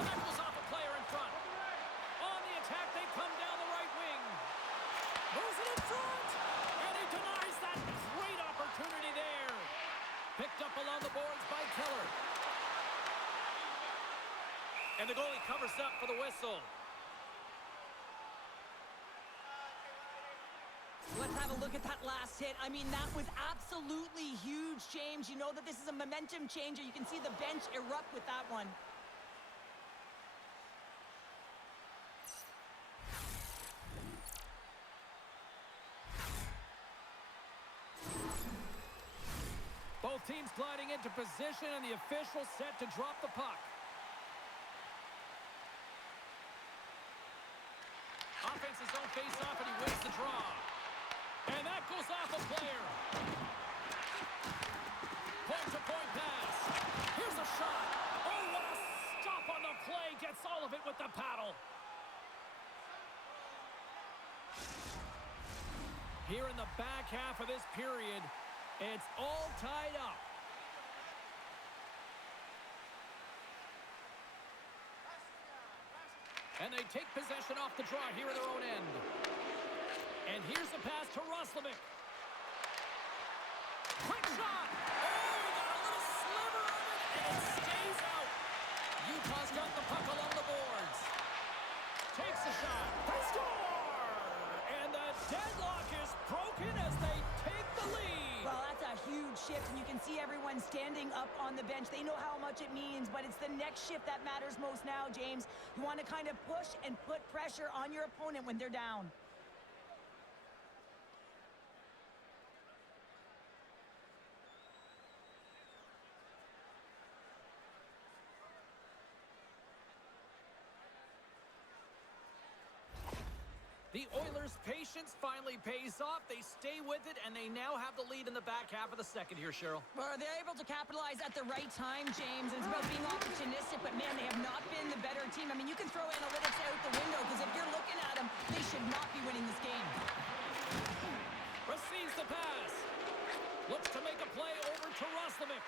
And that goes off a player in front. On the attack, they come down the right wing. Moves it in front. And he denies that great opportunity there. Picked up along the boards by Keller. And the goalie covers up for the whistle. Let's have a look at that last hit. I mean, that was absolutely huge, James. You know that this is a momentum changer. You can see the bench erupt with that one. Both teams gliding into position, and the official set to drop the puck. Offense's own face-off, and he wins the draw. And that goes off a player. Point-to-point pass. Here's a shot. Oh, what a stop on the play. Gets all of it with the paddle. Here in the back half of this period, it's all tied up. And they take possession off the draw here at their own end. And here's the pass to Roslovic. Quick shot! Oh, he got a little sliver of it, and it stays out. Utah's got the puck along the boards. Takes a shot. They score! And the deadlock is broken as they take the lead. Well, that's a huge shift, and you can see everyone standing up on the bench. They know how much it means, but it's the next shift that matters most now, James. You want to kind of push and put pressure on your opponent when they're down. The Oilers' patience finally pays off. They stay with it, and they now have the lead in the back half of the second here, Cheryl. Well, they're able to capitalize at the right time, James. It's about being opportunistic, but, man, they have not been the better team. I mean, you can throw analytics out the window, because if you're looking at them, they should not be winning this game. Receives the pass. Looks to make a play over to Roslovic.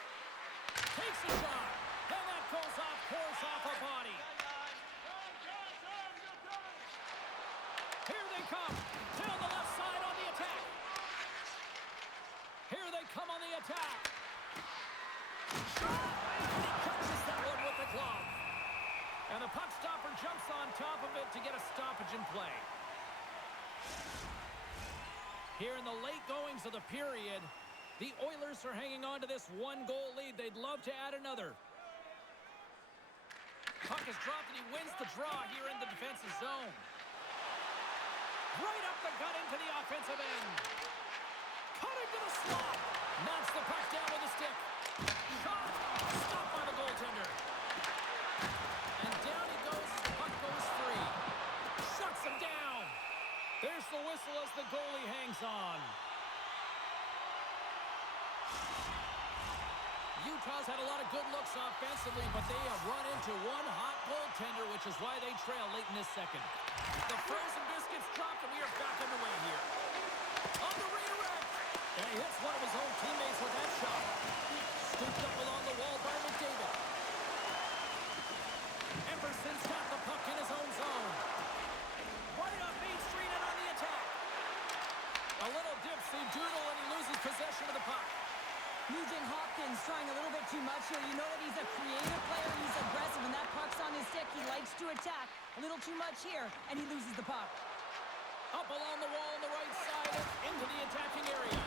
Takes a shot. And that goes off, pours off a body. Here they come. Down the left side on the attack. Here they come on the attack. Shot! And he catches that one with the glove. And the puck stopper jumps on top of it to get a stoppage in play. Here in the late goings of the period, the Oilers are hanging on to this one-goal lead. They'd love to add another. Puck is dropped, and he wins the draw here in the defensive zone. Right up the gut into the offensive end. Cutting to the slot. Knocks the puck down with a stick. Shot. Stopped by the goaltender. And down he goes as the puck goes free. Shuts him down. There's the whistle as the goalie hangs on. Utah's had a lot of good looks offensively, but they have run into one hot goaltender, which is why they trail late in this second. The frozen biscuits dropped, and we are back underway here. On the redirect. And he hits one of his own teammates with that shot. Scooped up along the wall by McDavid. Emerson's got the puck in his own zone. Right up Main Street and on the attack. A little dipsy doodle, and he loses possession of the puck. Nugent Hopkins trying a little bit too much here. You know that he's a creative player. He's aggressive. When that puck's on his stick, he likes to attack. A little too much here, and he loses the puck. Up along the wall on the right side and into the attacking area.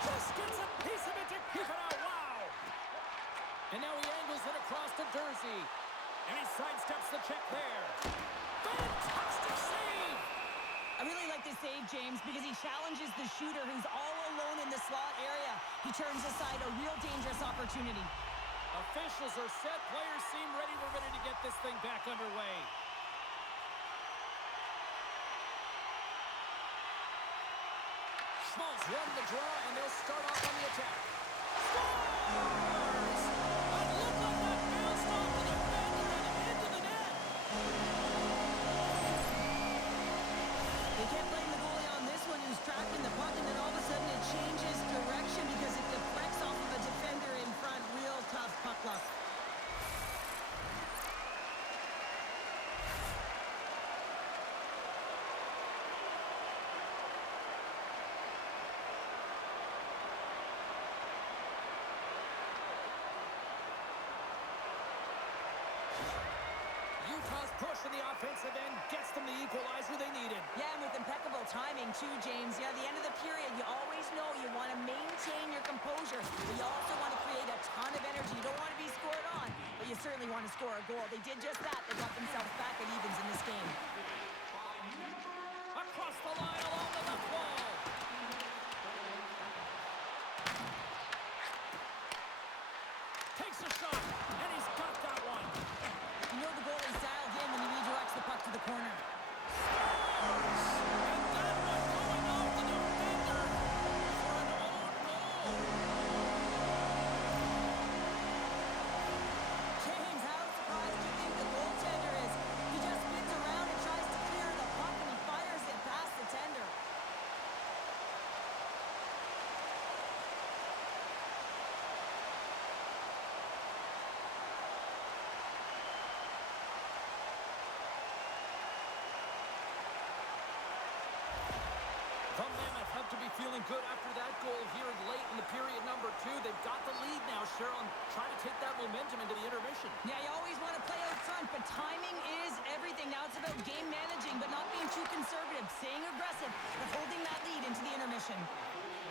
Just gets a piece of it to keep it out. Wow! And now he angles it across to Dursey. And he sidesteps the check there. Fantastic save! I really like this save, James, because he challenges the shooter who's all alone in the slot area. He turns aside a real dangerous opportunity. Officials are set. Players seem ready. We're ready to get this thing back underway. Schmaltz won the draw, and they'll start off on the attack. Scores! It looked like that bounced off the defender and into the net. They can't blame the goalie on this one who's tracking the puck, and then all of a sudden it changes direction because it deflects off of a defender in front. Real tough puck luck. Utah's push in the offensive end gets them the equalizer they needed. Yeah, and with impeccable timing, too, James. Yeah, at the end of the period, you always know you want to maintain your composure, but you also want to create a ton of energy. You don't want to be scored on, but you certainly want to score a goal. They did just that. They got themselves back at evens in this game. Across the line along the left wall. Takes a shot, and he's got that one. You know the goalie's dialed in when he redirects the puck to the corner. Scores! And that one going off the defender for an own goal. James, how surprised do you think the goaltender is? He just spins around and tries to clear the puck, and he fires it past the tender. The Mammoth have to be feeling good after that goal here late in the period number 2. They've got the lead now, Cheryl, and trying to take that momentum into the intermission. Yeah, you always want to play out front, but timing is everything. Now it's about game managing, but not being too conservative, staying aggressive, and holding that lead into the intermission.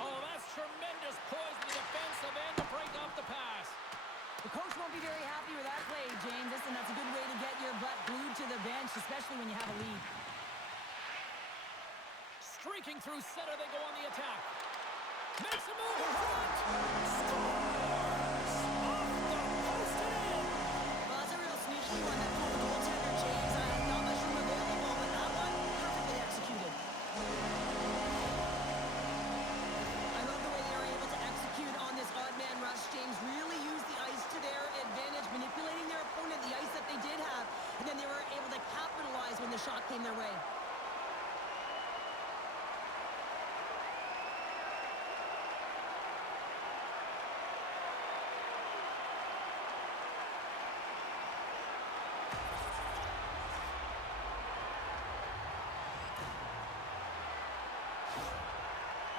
Oh, that's tremendous poise in the defensive end to break off the pass. The coach won't be very happy with that play, James. Listen, that's a good way to get your butt glued to the bench, especially when you have a lead. Streaking through center, they go on the attack. Makes a move in front. Scores! Off the post and in. Well, that's a real sneaky one. That pulled the goaltender, James. Not much room available, but that one, perfectly executed. I love the way they were able to execute on this odd man rush, James. Really used the ice to their advantage, manipulating their opponent, the ice that they did have, and then they were able to capitalize when the shot came their way.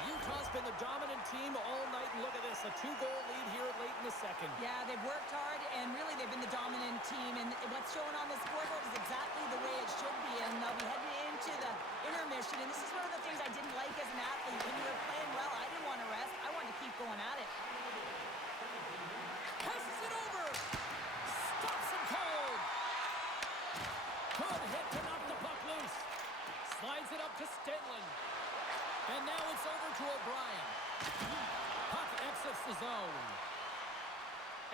Utah's been the dominant team all night, and look at this, a 2-goal lead here late in the second. Yeah, they've worked hard, and really they've been the dominant team, and what's shown on the scoreboard is exactly the way it should be, and they'll be heading into the intermission, and this is one of the things I didn't like as an athlete. When you were playing well, I didn't want to rest. I wanted to keep going at it. Passes it over. Stops him cold. Good hit to knock the puck loose. Slides it up to Stenlin. And now it's over to O'Brien. Puck exits the zone.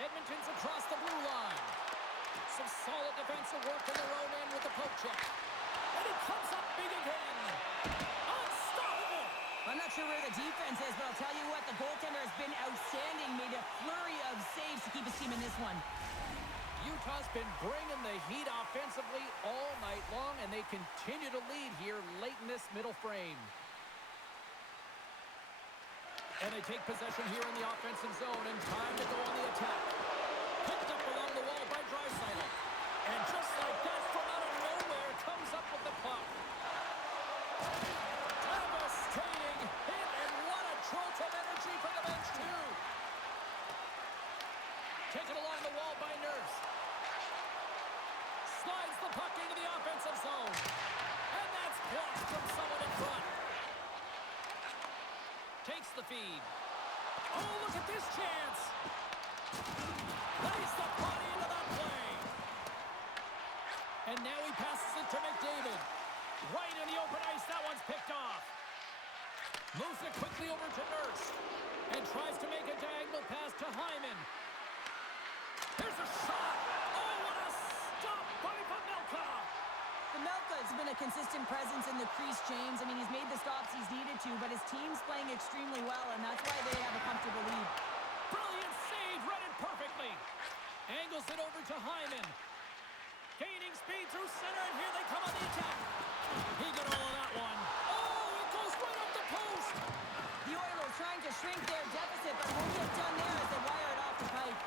Edmonton's across the blue line. Some solid defensive work in their own end with the poke check. And it comes up big again. Unstoppable. I'm not sure where the defense is, but I'll tell you what, the goaltender has been outstanding, made a flurry of saves to keep his team in this one. Utah's been bringing the heat offensively all night long, and they continue to lead here late in this middle frame. And they take possession here in the offensive zone, and time to go on the attack. Picked up along the wall by Draisaitl. And just like that, from out of nowhere, comes up with the puck. Devastating hit, and what a jolt of energy for the bench, too. Taken along the wall by Nurse. Slides the puck into the offensive zone. And that's blocked from someone in front. Takes the feed. Oh, look at this chance. Lays the body into that play. And now he passes it to McDavid. pass to Hyman. Here's a shot. Oh, what a stop by Pavelka. Pavelka's been a consistent presence in the crease, James. I mean, he's made the stops he's needed to, but his team's playing extremely well, and that's why they have a comfortable lead. Brilliant save, read it perfectly. Angles it over to Hyman. Gaining speed through center, and here they come on the attack. He got all of that one. Oh, it goes right up the post. The Oilers trying to shrink their deficit, but won't get done there as they wire it off the pipe.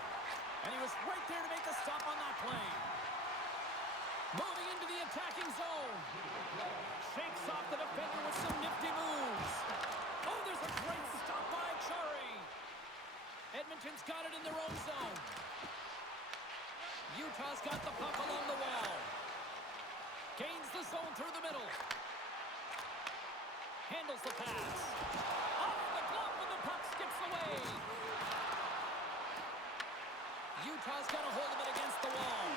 And he was right there to make the stop on that play. Moving into the attacking zone. Shakes off the defender with some nifty moves. Oh, there's a great stop by Chari. Edmonton's got it in their own zone. Utah's got the puck along the wall. Gains the zone through the middle. Handles the pass. Off the glove and the puck skips away. Utah's got a hold of it against the wall.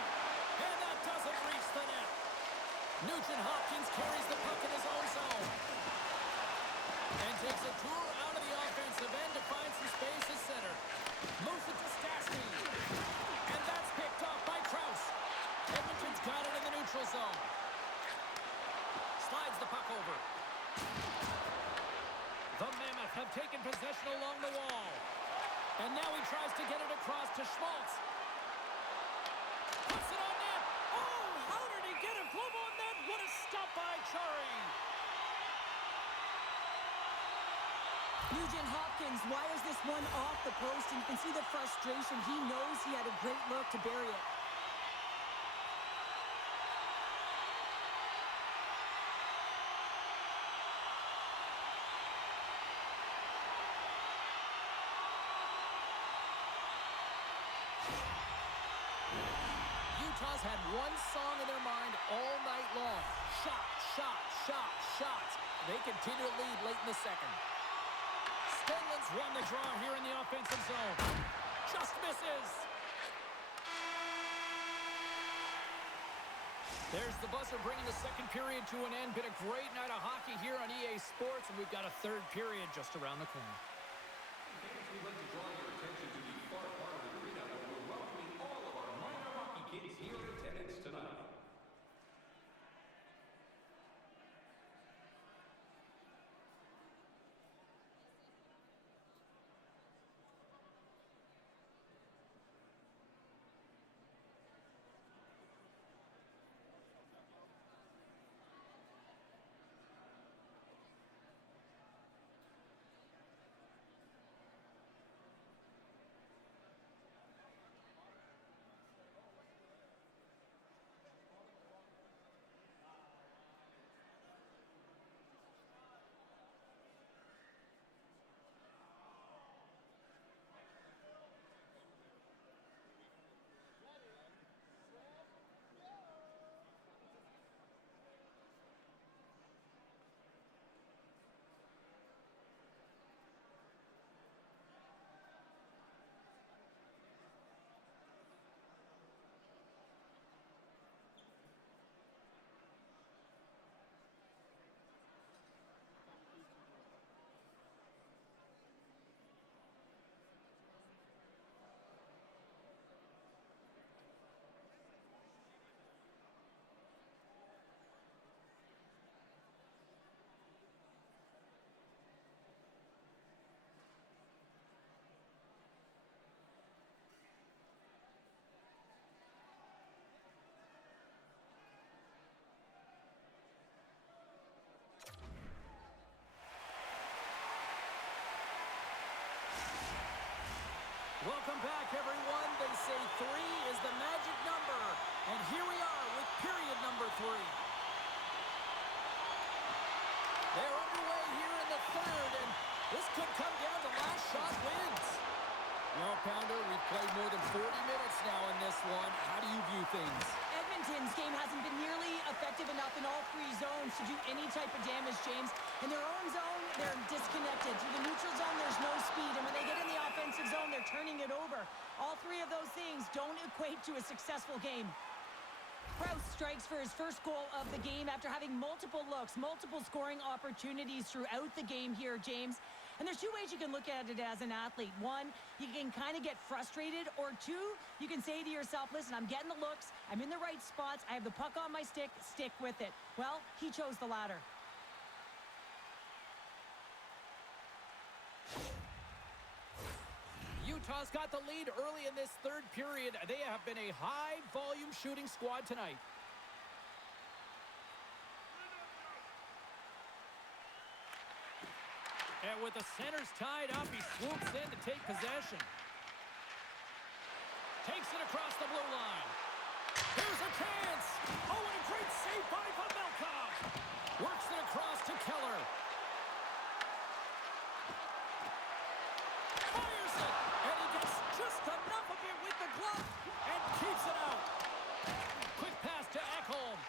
And that doesn't reach the net. Nugent Hopkins carries the puck in his own zone. And takes a tour out of the offensive end to find some space at center. Moves it to Stastny. And that's picked off by Krause. Edmonton's got it in the neutral zone. Slides the puck over. The Mammoth have taken possession along the wall. And now he tries to get it across to Schmaltz. Puts it on net. Oh, how did he get a glove on net? What a stop by Chari. Nugent Hopkins wires this one off the post, and you can see the frustration. He knows he had a great look to bury it. Utah's had one song in their mind all night long. Shot, shot, shot, shot. They continue to lead late in the second. Stenlin's won the draw here in the offensive zone. Just misses. There's the buzzer bringing the second period to an end. Been a great night of hockey here on EA Sports, and we've got a third period just around the corner. We'd like to draw your attention to the far part of the arena where we're welcoming all of our minor hockey kids here in attendance tonight. Welcome back, everyone. They say 3 is the magic number. And here we are with period number 3. They're underway here in the third, and this could come down to last shot wins. Well, Pounder, we've played more than 40 minutes now in this one. How do you view things? Edmonton's game hasn't been nearly effective enough in all three zones to do any type of damage, James. In their own zone, they're disconnected. Through the neutral zone, there's no speed. And when they get in the offensive zone, they're turning it over. All three of those things don't equate to a successful game. Krause strikes for his first goal of the game after having multiple looks, multiple scoring opportunities throughout the game here, James. And there's two ways you can look at it as an athlete. One, you can kind of get frustrated, or two, you can say to yourself, listen, I'm getting the looks, I'm in the right spots, I have the puck on my stick with it. Well, he chose the latter. Utah's got the lead early in this third period. They have been a high-volume shooting squad tonight. And with the centers tied up, he swoops in to take possession. Takes it across the blue line. Here's a chance. Oh, and a great save by Pavelka. Works it across to Keller. Fires it. And he gets just enough of it with the glove and keeps it out. Quick pass to Ekholm.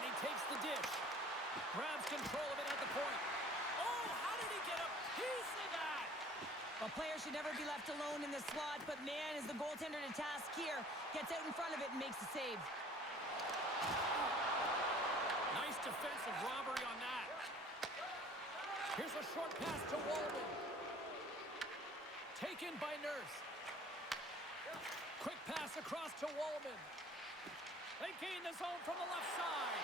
And he takes the dish. Grabs control of it at the point. Oh, how did he get a piece of that? Well, players should never be left alone in the slot, but man, is the goaltender to task here. Gets out in front of it and makes the save. Nice defensive robbery on that. Here's a short pass to Wallman. Taken by Nurse. Quick pass across to Wallman. They gain the zone from the left side.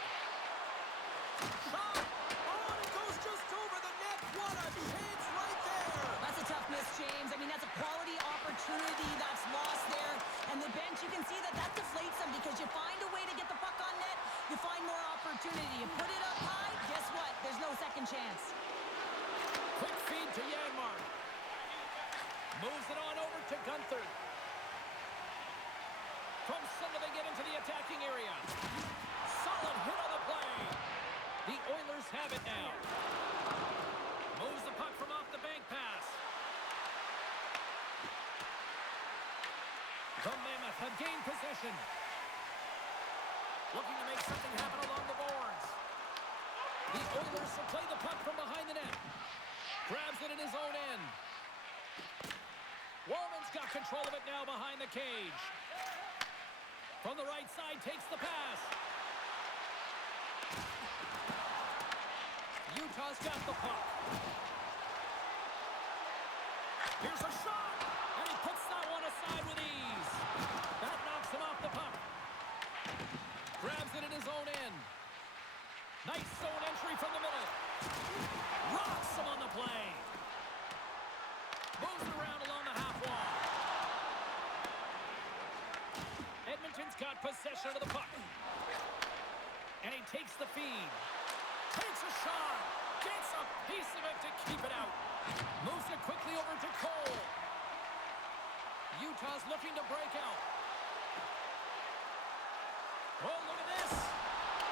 Shot! Oh, and it goes just over the net. What a chance right there! That's a tough miss, James. I mean, that's a quality opportunity that's lost there. And the bench, you can see that deflates them because you find a way to get the puck on net, you find more opportunity. You put it up high, guess what? There's no second chance. Quick feed to Janmark. Moves it on over to Gunther. From center, they get into the attacking area. Solid hit on the play. The Oilers have it now. Moves the puck from off the bank pass. The Mammoth have gained possession. Looking to make something happen along the boards. The Oilers will play the puck from behind the net. Grabs it in his own end. Wallman's got control of it now behind the cage. From the right side, takes the pass. Utah's got the puck. Here's a shot, and he puts that one aside with ease. That knocks him off the puck. Grabs it in his own end. Nice zone entry from the middle. Rocks him on the play. Moves it around along the half wall. Edmonton's got possession of the puck. And he takes the feed. Takes a shot. Gets a piece of it to keep it out. Moves it quickly over to Cole. Utah's looking to break out. Oh, look at this.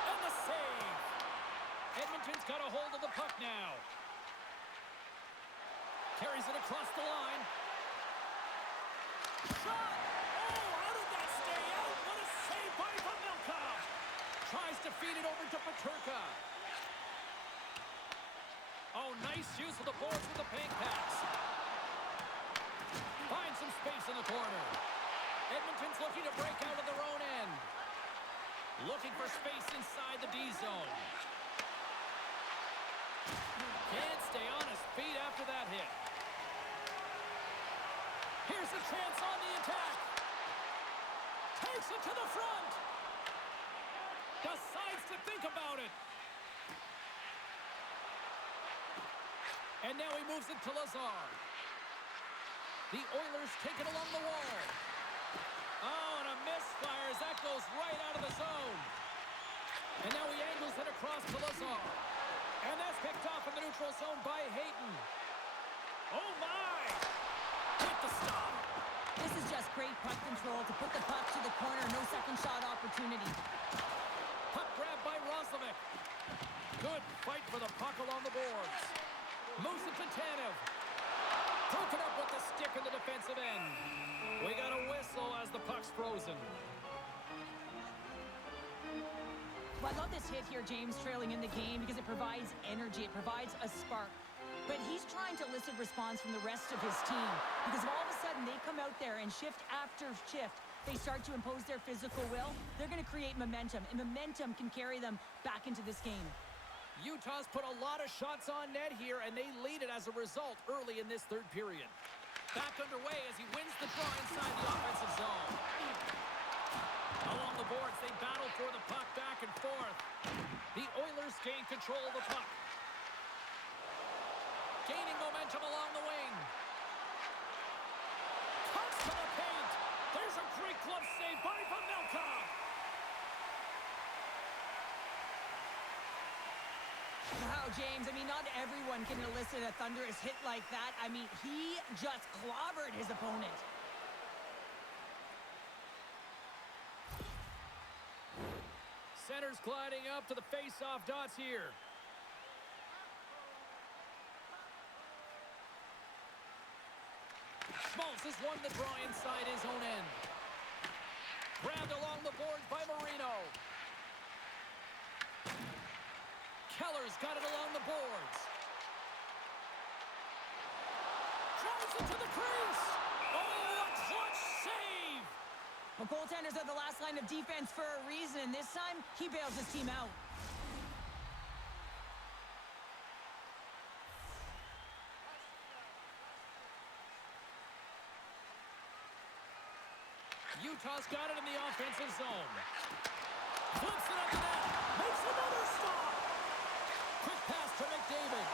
And the save. Edmonton's got a hold of the puck now. Carries it across the line. Shot! Oh, how did that stay out? What a save by Pavelka! Tries to feed it over to Peterka. Oh, nice use of the boards with the bank pass. Finds some space in the corner. Edmonton's looking to break out of their own end. Looking for space inside the D zone. Can't stay on his feet after that hit. Here's a chance on the attack. Takes it to the front. Decides to think about it. And now he moves it to Lazar. The Oilers take it along the wall. Oh, and a misfire as that goes right out of the zone. And now he angles it across to Lazar. And that's picked off in the neutral zone by Hayton. Oh, my! With the stop. This is just great puck control to put the puck to the corner. No second shot opportunity. Puck grab by Roslovic. Good fight for the puck along the boards. Moves it to Tanev. Broken up with the stick in the defensive end. We got a whistle as the puck's frozen. Well, I love this hit here, James, trailing in the game because it provides energy. It provides a spark. But he's trying to elicit response from the rest of his team because if all of a sudden they come out there and shift after shift, they start to impose their physical will, they're going to create momentum, and momentum can carry them back into this game. Utah's put a lot of shots on net here, and they lead it as a result early in this third period. Back underway as he wins the draw inside the offensive zone. Along the boards, they battle for the puck back and forth. The Oilers gain control of the puck. Gaining momentum along the wing. Cuts to the paint. There's a great glove save by Pavelka. Wow, James, I mean, not everyone can elicit a thunderous hit like that. I mean, he just clobbered his opponent. Center's gliding up to the face-off dots here. Schmaltz has won the draw inside his own end. Grabbed along the boards by Marino. Keller's got it along the boards. Drives it to the crease. Oh, a clutch save! Well, goaltenders are the last line of defense for a reason, and this time, he bails his team out. Utah's got it in the offensive zone. Flips it up the net. Makes another stop. Quick pass to McDavid.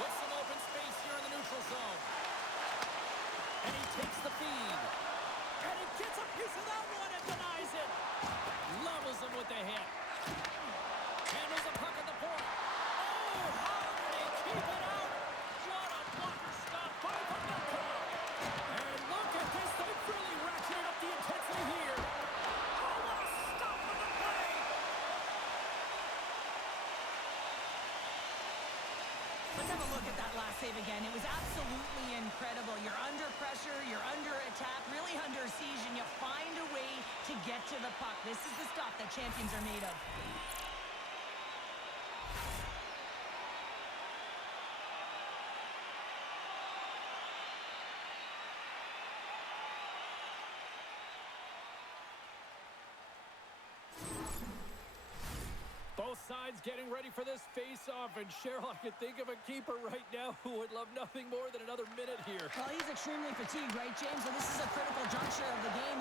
With some open space here in the neutral zone. And he takes the feed. And he gets a piece of that one and denies it. Levels him with the hit. Handles the puck at the point. Oh, how did he keep it out? What a blocker stop by Pavelka. And look at this. They've really ratcheted up the intensity here. Oh, what a stop on the play. Let's have a look at that last save again. It was absolutely incredible. You're under pressure, you're under attack, really under siege, and you find a way to get to the puck. This is the stuff that champions are made of. Both sides getting ready for this face-off, and Cheryl, I can think of a keeper right now who would love nothing more than another minute here. Well, he's extremely fatigued, right, James? So this is a critical juncture of the game.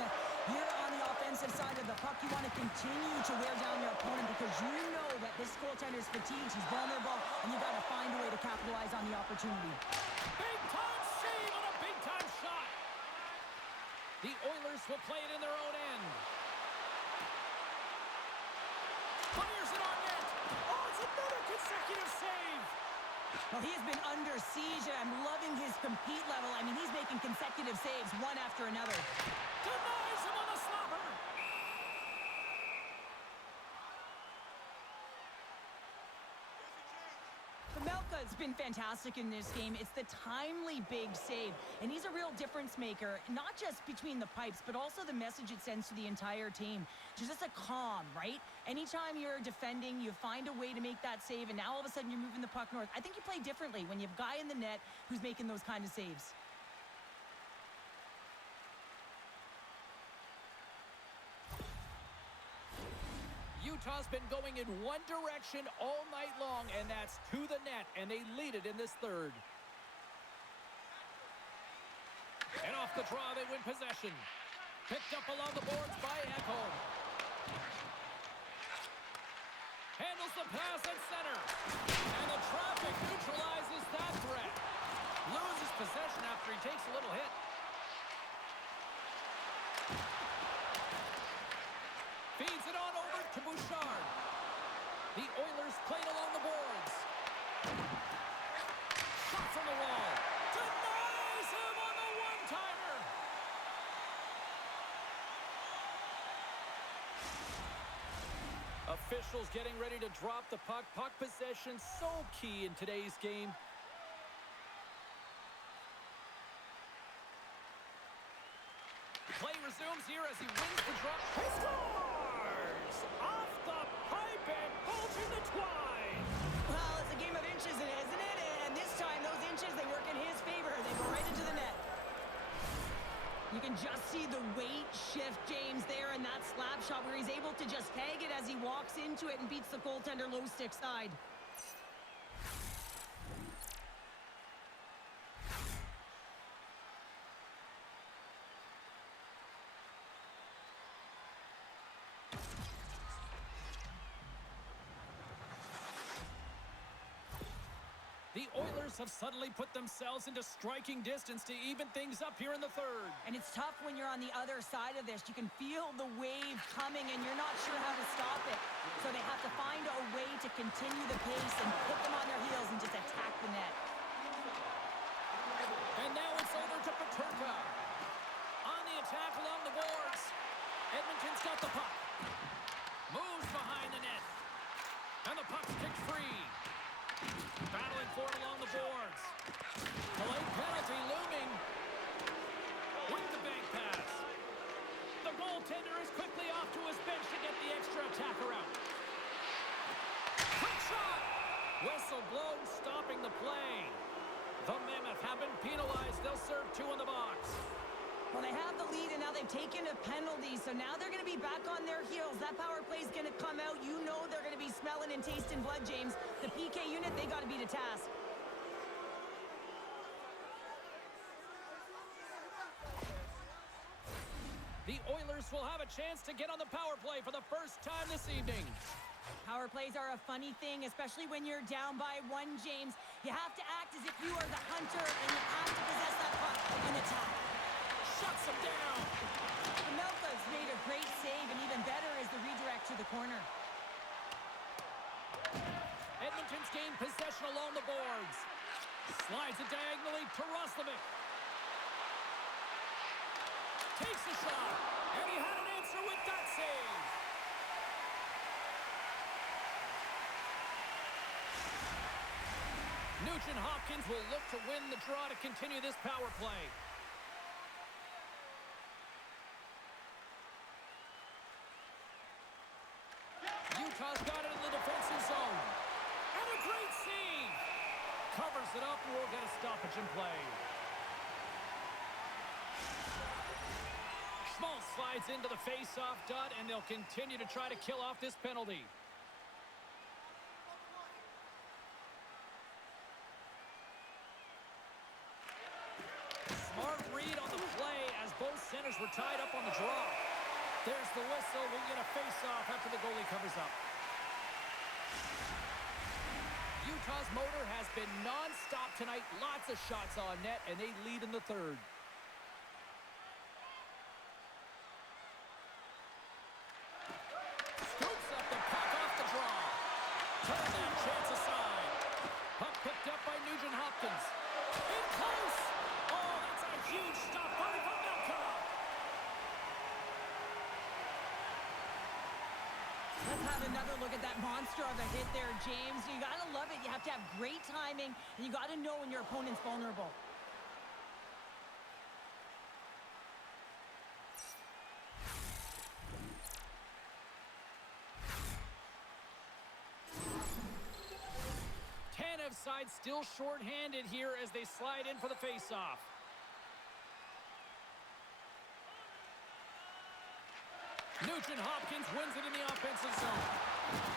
You're on the offensive side of the puck. You want to continue to wear down your opponent because you know that this goaltender's fatigued, he's vulnerable, and you got to find a way to capitalize on the opportunity. Big-time save on a big-time shot. The Oilers will play it in their own end. Fires it on net. Oh, it's another consecutive save. Well, he has been under siege, and I'm loving his compete level. I mean, he's making consecutive saves one after another. Denies him on the slapper. Pavelka's been fantastic in this game. It's the timely big save, and he's a real difference maker, not just between the pipes, but also the message it sends to the entire team. Just a calm, right? Anytime you're defending, you find a way to make that save, and now all of a sudden you're moving the puck north. I think you play differently when you have a guy in the net who's making those kind of saves. Utah's been going in one direction all night long, and that's to the net, and they lead it in this third. And off the draw, they win possession. Picked up along the boards by Ekholm. Handles the pass at center. And the traffic neutralizes that threat. Loses possession after he takes a little hit. Feeds it on over to Bouchard. The Oilers played along the boards. Shot from the wall. Denies him on the one-timer. Officials getting ready to drop the puck. Puck possession so key in today's game. Play resumes here as he wins the draw. He scores! Off the pipe and bulging the twine. Well, it's a game of inches, isn't it? And this time, those inches, they work in his favor. They go right into the net. You can just see the weight shift, James, there in that slap shot where he's able to just tag it as he walks into it and beats the goaltender low stick side. The Oilers have suddenly put themselves into striking distance to even things up here in the third. And it's tough when you're on the other side of this. You can feel the wave coming, and you're not sure how to stop it. So they have to find a way to continue the pace and put them on their heels and just attack the net. And now it's over to Peterka. On the attack along the boards. Edmonton's got the puck. Moves behind the net. And the puck's kicked free. Battling for it along the boards. Delayed penalty looming. With the bank pass. The goaltender is quickly off to his bench to get the extra attacker out. Quick shot! Whistle blown, stopping the play. The Mammoth have been penalized. They'll serve 2 in the box. Well, they have the lead, and now they've taken a penalty, so now they're going to be back on their heels. That power play is going to come out. You know they're going to be smelling and tasting blood, James. The PK unit, they got to be to task. The Oilers will have a chance to get on the power play for the first time this evening. Power plays are a funny thing, especially when you're down by 1, James. You have to act as if you are the hunter, and you have to possess that puck and attack. Shuts him down. Melka's made a great save, and even better is the redirect to the corner. Edmonton's gained possession along the boards. Slides it diagonally to Roslovic. Takes a shot, and he had an answer with that save. Nugent Hopkins will look to win the draw to continue this power play. Utah's got it in the defensive zone. And a great save. Covers it up, and we'll get a stoppage in play. Schmaltz slides into the face-off dot, and they'll continue to try to kill off this penalty. Smart read on the play as both centers were tied up on the draw. There's the whistle. We'll get a face-off after the goalie covers up. Utah's motor has been non-stop tonight. Lots of shots on net, and they lead in the third. Scoops up the puck off the draw. Turn that chance aside. Puck picked up by Nugent Hopkins. In close. Oh, that's a huge stop by Melka. Let's have another look at that monster of a hit there, James. You got to love it. You have to have great timing, and you got to know when your opponent's vulnerable. Tanev's side still short-handed here as they slide in for the face-off. Nugent Hopkins wins it in the offensive zone.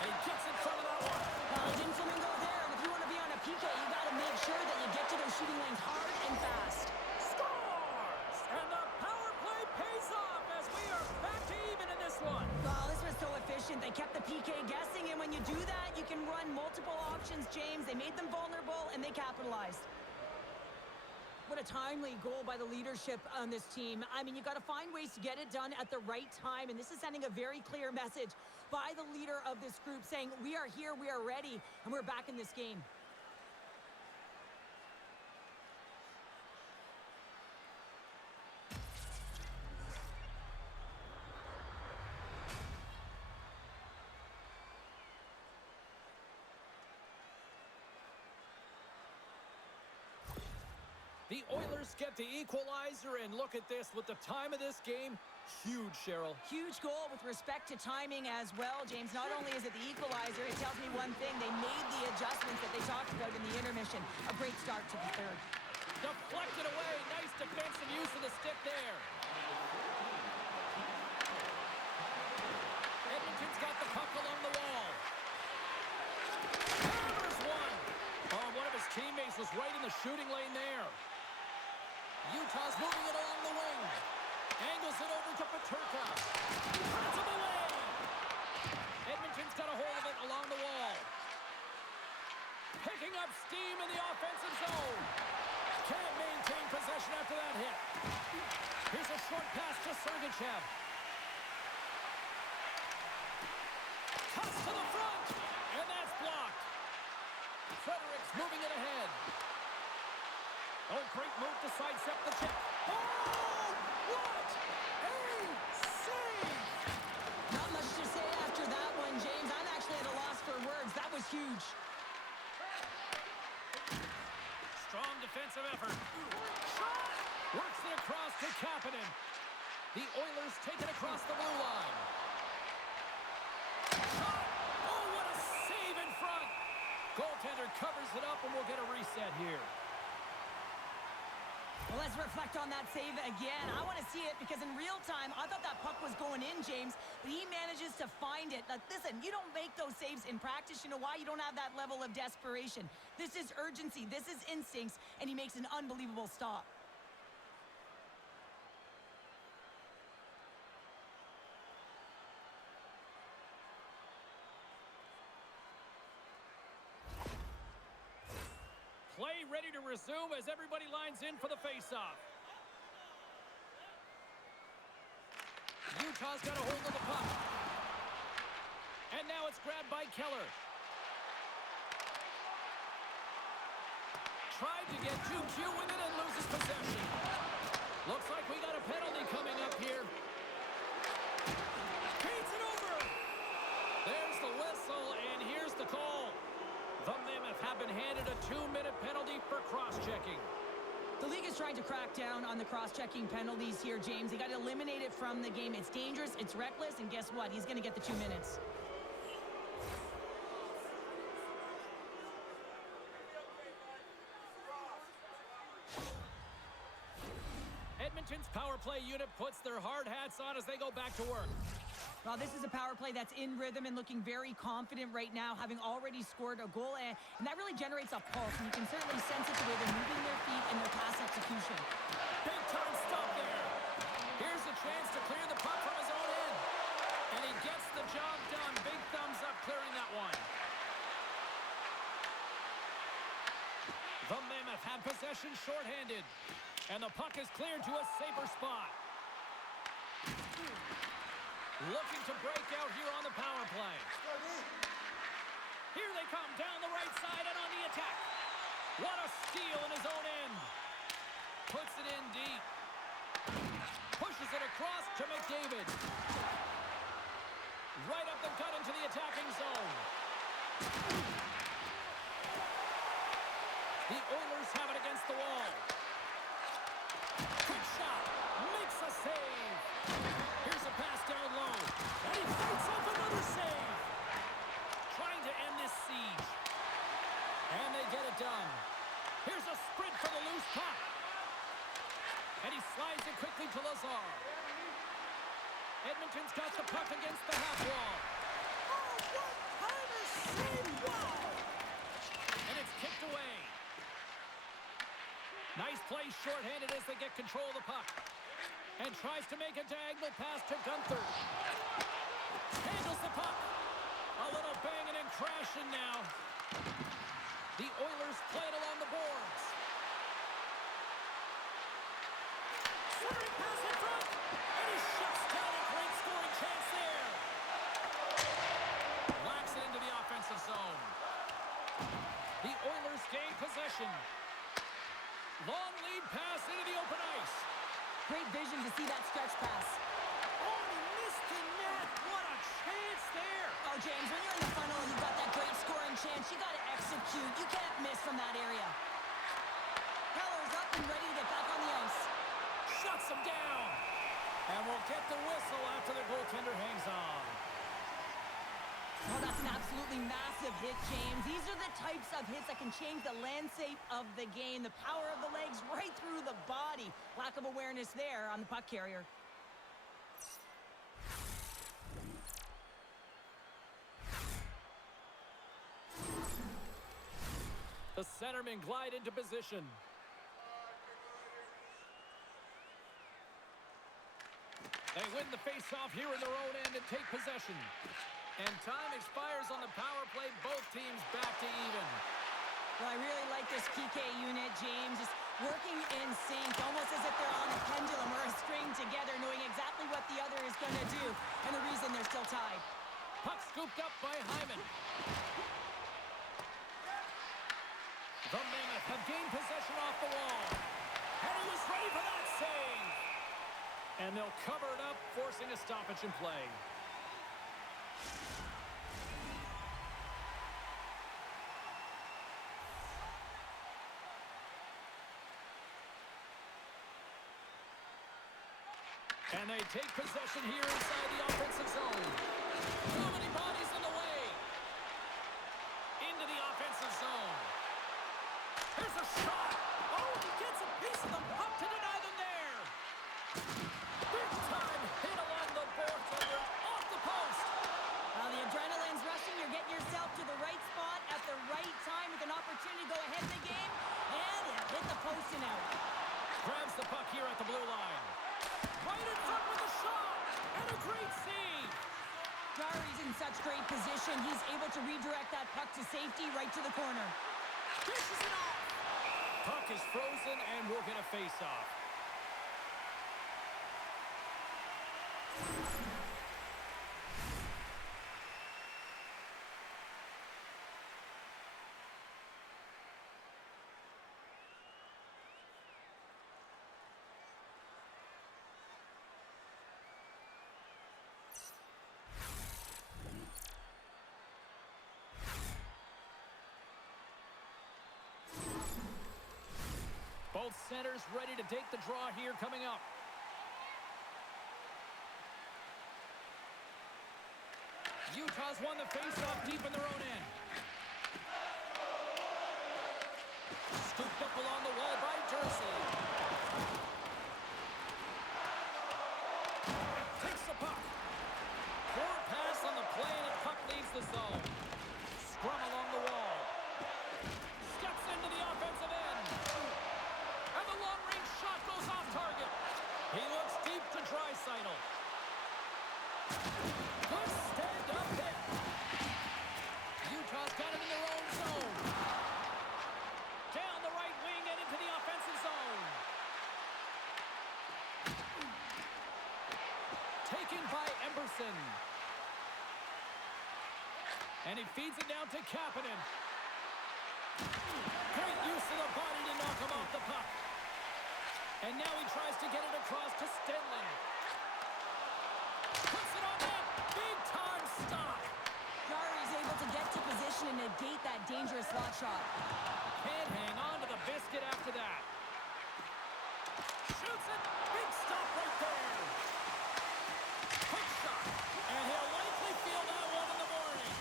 And he gets in front of that one. Well, didn't Flamingo there, and if you want to be on a PK, you got to make sure that you get to those shooting lanes hard and fast. Scores! And the power play pays off as we are back to even in this one. Well, this was so efficient. They kept the PK guessing, and when you do that, you can run multiple options, James. They made them vulnerable, and they capitalized. What a timely goal by the leadership on this team. I mean, you got to find ways to get it done at the right time, and this is sending a very clear message by the leader of this group saying, we are here, we are ready, and we're back in this game. The Oilers get the equalizer, and look at this with the time of this game. Huge, Cheryl. Huge goal with respect to timing as well, James. Not only is it the equalizer, it tells me one thing. They made the adjustments that they talked about in the intermission. A great start to the third. Deflected away. Nice defensive use of the stick there. moving it along the wing. Angles it over to Paterka. Puts him away. Edmonton's got a hold of it along the wall. Picking up steam in the offensive zone. Can't maintain possession after that hit. Here's a short pass to Sergachev. Toss to the front. And that's blocked. Fredericks moving it ahead. Oh, great move to sidestep the chip. Oh, what a save! Not much to say after that one, James. I'm actually at a loss for words. That was huge. Strong defensive effort. Works it across to Kapanen. The Oilers take it across the blue line. Shot! Oh, what a save in front! Goaltender covers it up, and we'll get a reset here. Well, let's reflect on that save again. I want to see it because in real time, I thought that puck was going in, James, but he manages to find it. Like, listen, you don't make those saves in practice. You know why? You don't have that level of desperation. This is urgency. This is instincts, and he makes an unbelievable stop. Play ready to resume as everybody lines in for the faceoff. Utah's got a hold of the puck. And now it's grabbed by Keller. Tried to get 2Q with it and loses possession. Looks like we got a penalty coming up here. Beats it over. There's the whistle, and here's the call. The Mammoth have been handed a 2-minute penalty for cross-checking. The league is trying to crack down on the cross-checking penalties here, James. They got to eliminate it from the game. It's dangerous, it's reckless, and guess what? He's going to get the 2 minutes. Edmonton's power play unit puts their hard hats on as they go back to work. Well, this is a power play that's in rhythm and looking very confident right now, having already scored a goal, and that really generates a pulse, and you can certainly sense it the way they're moving their feet and their pass execution. Big time stop there. Here's a chance to clear the puck from his own end. And he gets the job done. Big thumbs up clearing that one. The Mammoth have possession shorthanded. And the puck is cleared to a safer spot. Looking to break out here on the power play. Here they come down the right side and on the attack. What a steal in his own end. Puts it in deep. Pushes it across to McDavid. Right up the gut into the attacking zone. The Oilers have it against the wall. Quick shot. Makes a save. Here's a pass down low. And he fights off another save. Trying to end this siege. And they get it done. Here's a sprint for the loose puck. And he slides it quickly to Lazar. Edmonton's got the puck against the half wall. Oh, what kind of save! Wow! And it's kicked away. Nice play shorthanded as they get control of the puck. And tries to make a diagonal pass to Gunther. Handles the puck. A little banging and crashing now. The Oilers play it along the boards. Centering pass in front. And he shuts down a great scoring chance there. Lacks it into the offensive zone. The Oilers gain possession. Long lead pass into the open ice. Great vision to see that stretch pass. Oh, he missed the net. What a chance there. Oh, James, when you're in the funnel and you've got that great scoring chance, you got to execute. You can't miss from that area. Heller's up and ready to get back on the ice. Shuts him down. And we'll get the whistle after the goaltender hangs on. Oh, that's an absolutely massive hit, James. These are the types of hits that can change the landscape of the game. The power of the legs right through the body. Lack of awareness there on the puck carrier. The centermen glide into position. They win the face-off here in their own end and take possession. And time expires on the power play. Both teams back to even. Well, I really like this PK unit, James. Just working in sync, almost as if they're on a pendulum or a string together, knowing exactly what the other is going to do, and the reason they're still tied. Puck scooped up by Hyman. The Mammoth have gained possession off the wall. And he was ready for that save. And they'll cover it up, forcing a stoppage in play. And they take possession here inside the offensive zone. Too many bodies in the way. Into the offensive zone. Here's a shot. Oh, he gets a piece of the puck to deny them there. Big time hit along the boards under off the post. Well, the adrenaline's rushing. You're getting yourself to the right spot at the right time with an opportunity to go ahead in the game. And it hit the post and out. Grabs the puck here at the blue line. Right in front with a shot. And a great save. Jari's in such great position. He's able to redirect that puck to safety right to the corner. Dishes it off. Puck is frozen and we'll get a face-off. Both centers ready to take the draw here coming up. Utah's won the face-off deep in their own end. Scooped up along the wall by Jersey. Takes the puck. Poor pass on the play and the puck leaves the zone. Scrum along the wall. Steps into the offensive end. And the long-range shot goes off target. He looks deep to Draisaitl. Good stand-up hit. Utah's got it in their own zone. Down the right wing and into the offensive zone. Taken by Emberson. And he feeds it down to Kapanen. Great use of the body to knock him off the puck. And now he tries to get it across to Stenlund. Puts it on net. Big time stop. Jari's able to get to position and negate that dangerous slot shot. Can't hang on to the biscuit after that. Shoots it. Big stop right there. Quick shot. And he'll likely feel that one in the morning.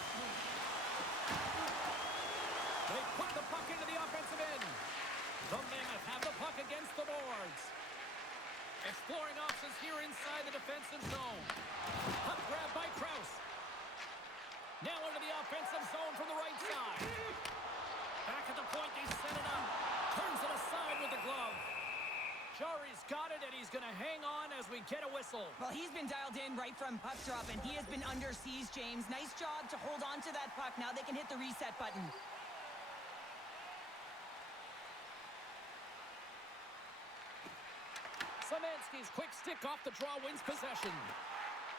They put the puck into the offensive end. The Mammoth have the puck against the boards. Exploring options here inside the defensive zone. Puck grab by Krause. Now into the offensive zone from the right side. Back at the point, they set it up. Turns it aside with the glove. Jari's got it, and he's going to hang on as we get a whistle. Well, he's been dialed in right from puck drop, and he has been under siege, James. Nice job to hold on to that puck. Now they can hit the reset button. Szymanski's quick stick off the draw wins possession.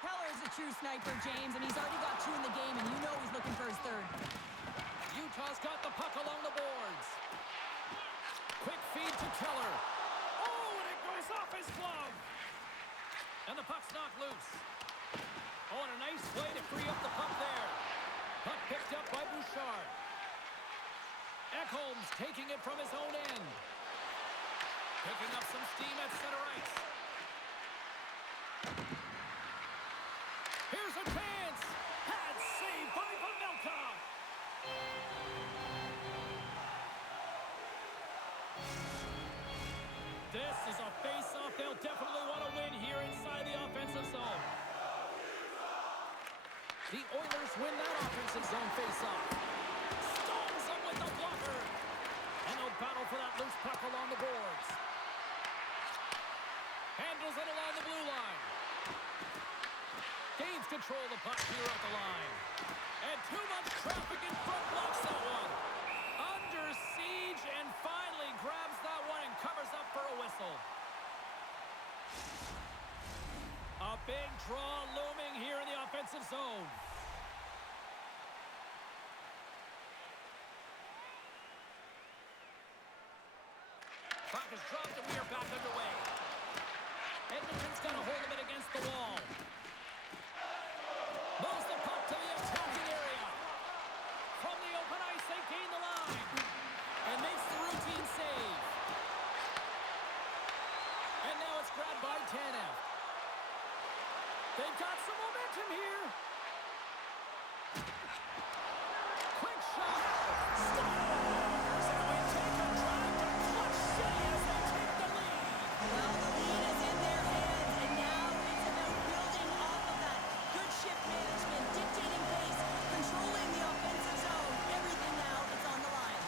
Heller's a true sniper, James, and he's already got 2 in the game, and you know he's looking for his 3rd. Utah's got the puck along the boards. Quick feed to Keller. Oh, and it goes off his glove. And the puck's knocked loose. Oh, and a nice play to free up the puck there. Puck picked up by Bouchard. Ekholm's taking it from his own end. Picking up some steam at center ice. Here's a chance. Had saved by Pavelka. This is a face-off they'll definitely want to win here inside the offensive zone. The Oilers win that offensive zone face-off. Stones them with the blocker. And they'll battle for that loose puck along the boards. Handles it along the blue line. Gains control of the puck here at the line. And too much traffic in front blocks that one. Under siege and finally grabs that one and covers up for a whistle. A big draw looming here in the offensive zone. Puck is dropped and we are back underway. Edmonton's got a hold of it against the wall. Moves the puck to the attacking area. From the open ice, they gain the line. And makes the routine save. And now it's grabbed by Tanev. They've got some momentum here. Quick shot. Stars. And we take a drive to Clutch City as they take the lead. Well, the lead is in their hands, and now it's about building off of that. Good shift management, dictating pace, controlling the offensive zone. Everything now is on the line.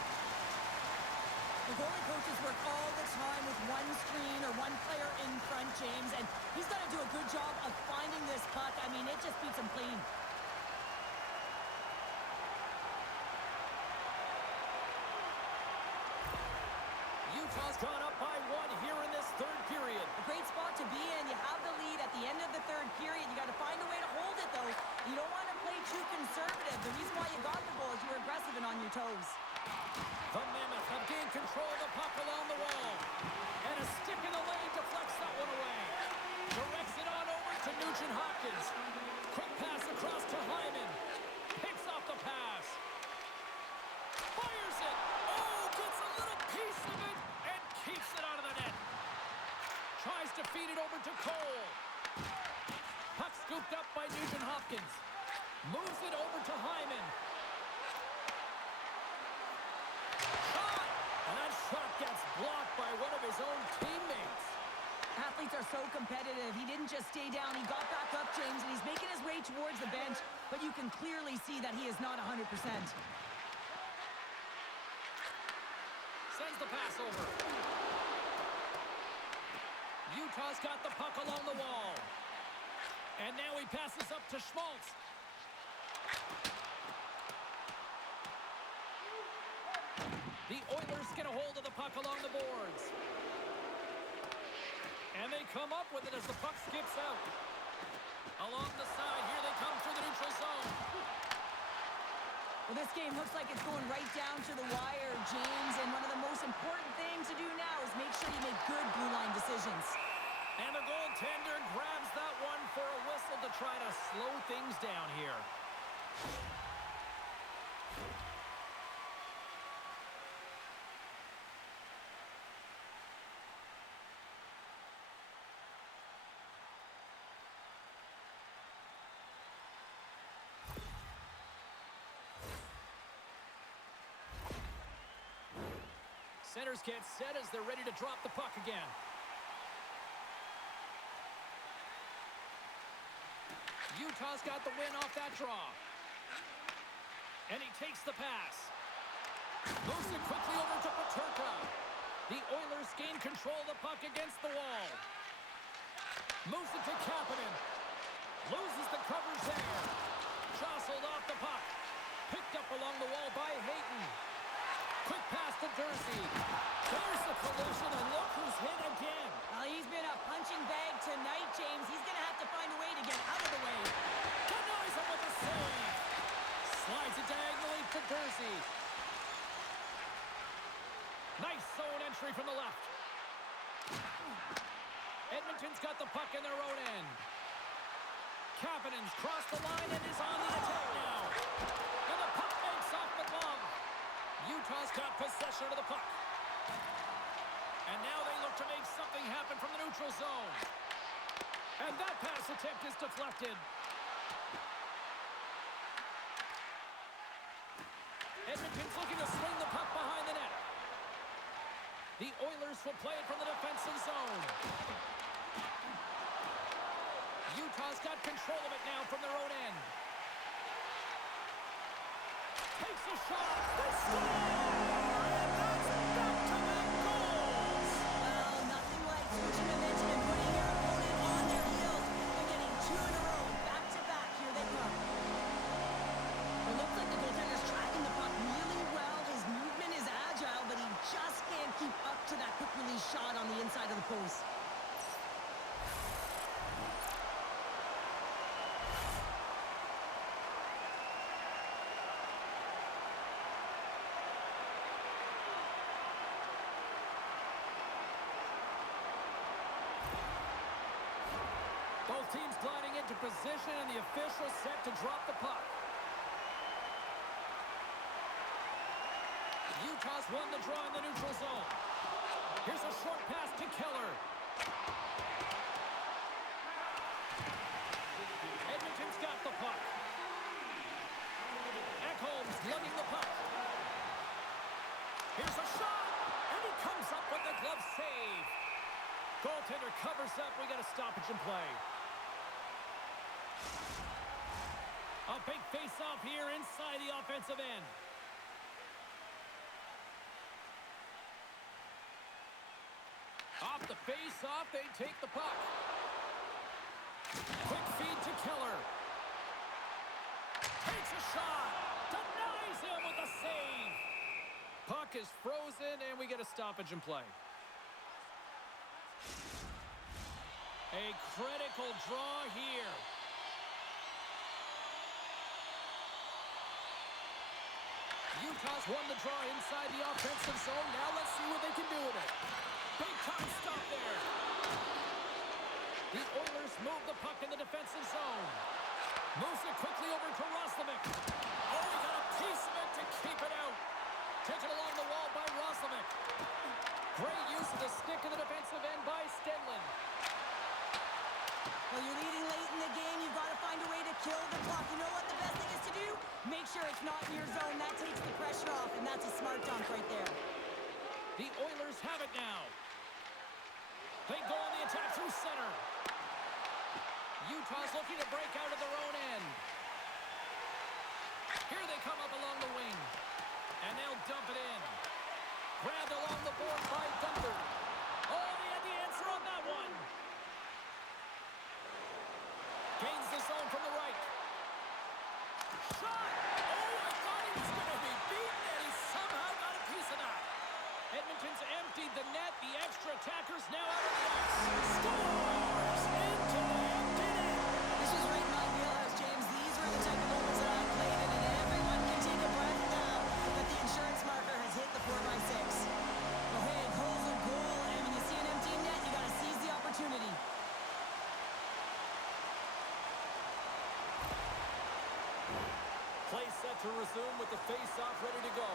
The goalie coaches work all the time with one screen or one player in front, James, and he's got to do a good job of finding this puck. I mean, it just beats him clean. Utah's gone up by one here in this third period. A great spot to be in. You have the lead at the end of the third period. You got to find a way to hold it, though. You don't want to play too conservative. The reason why you got the goal is you were aggressive and on your toes. The Mammoth have gained control of the puck along the wall. And a stick in the lane deflects that one away. Directs it on over to Nugent Hopkins. Quick pass across to Hyman. Picks off the pass. Fires it. Oh, gets a little piece of it and keeps it out of the net. Tries to feed it over to Cole. Puck scooped up by Nugent Hopkins. Moves it over to Hyman. Shot! And that shot gets blocked by one of his own teammates. Athletes are so competitive. He didn't just stay down. He got back up, James, and he's making his way towards the bench, but you can clearly see that he is not 100%. Sends the pass over. Utah's got the puck along the wall. And now he passes up to Schmaltz. The Oilers get a hold of the puck along the boards. And they come up with it as the puck skips out. Along the side, here they come through the neutral zone. Well, this game looks like it's going right down to the wire, James, and one of the most important things to do now is make sure you make good blue line decisions. And the goaltender grabs that one for a whistle to try to slow things down here. Centers get set as they're ready to drop the puck again. Utah's got the win off that draw. And he takes the pass. Moves it quickly over to Peterka. The Oilers gain control of the puck against the wall. Moves it to Kapanen. Loses the coverage there. Jostled off the puck. Picked up along the wall by Hayton. Quick pass to Dursey. There's the collision, and look who's hit again. Well, he's been a punching bag tonight, James. He's going to have to find a way to get out of the way. Denies him with a save. Slides it diagonally to Dursey. Nice zone entry from the left. Edmonton's got the puck in their own end. Kapanen's crossed the line and is on the attack now. And the puck makes off the glove. Utah's got possession of the puck. And now they look to make something happen from the neutral zone. And that pass attempt is deflected. Edmonton's looking to swing the puck behind the net. The Oilers will play it from the defensive zone. Utah's got control of it now from their own end. Takes a shot. They score! And that's back-to-back goals! Well, nothing like switching momentum and putting your opponent on their heels and getting two in a row, back-to-back Both teams gliding into position, and the official set to drop the puck. Utah's won the draw in the neutral zone. Here's a short pass to Keller. Edmonton's got the puck. Ekholm's lugging the puck. Here's a shot, and he comes up with the glove save. Goaltender covers up. We got a stoppage in play. A big face-off here inside the offensive end. Off the face-off, they take the puck. Quick feed to Keller. Takes a shot. Denies him with a save. Puck is frozen, and we get a stoppage in play. A critical draw here. Utah's won the draw inside the offensive zone. Now let's see what they can do with it. Big time stop there. The Oilers move the puck in the defensive zone. Moves it quickly over to Roslovic. Oh, he got a piece of it to keep it out. Taken along the wall by Roslovic. Great use of the stick in the defensive end by Stenlund. Well, you're leading late in the game. You've got to find a way to kill the clock. You know what the best thing is to do? Make sure it's not in your zone. That takes the pressure off, and that's a smart dump right there. The Oilers have it now. They go on the attack through center. Utah's looking to break out of their own end. Here they come up along the wing. And they'll dump it in. Grabbed along the board by Gunther. Oh, he had the answer on that one. Gains the zone from the right. Shot! Oh, I thought he was going to be beaten, and he somehow got a piece of that. Edmonton's emptied the net. The extra attackers now out of the ice. Scores! Into the empty net. This was right in my wheelhouse, James. These were the type of moments that I played in, and everyone can take a breath now that the insurance marker has hit the 4x6. Well, hey, a goal's a goal, and when you see an empty net, you got to seize the opportunity. Play set to resume with the face-off ready to go.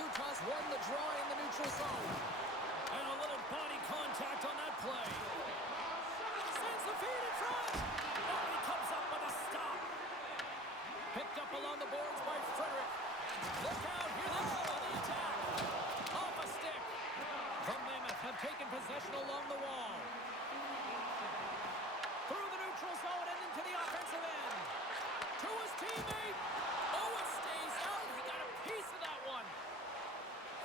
Utah's won the draw in the neutral zone. And a little body contact on that play. Sends the feed in front. Oh, he comes up with a stop. Picked up along the boards by Frederick. Look out, here they come on the attack. Off a stick. The Mammoth have taken possession along the wall. Through the neutral zone and into the offensive end. To his teammate. Oh, it stays out. He got a piece of that one.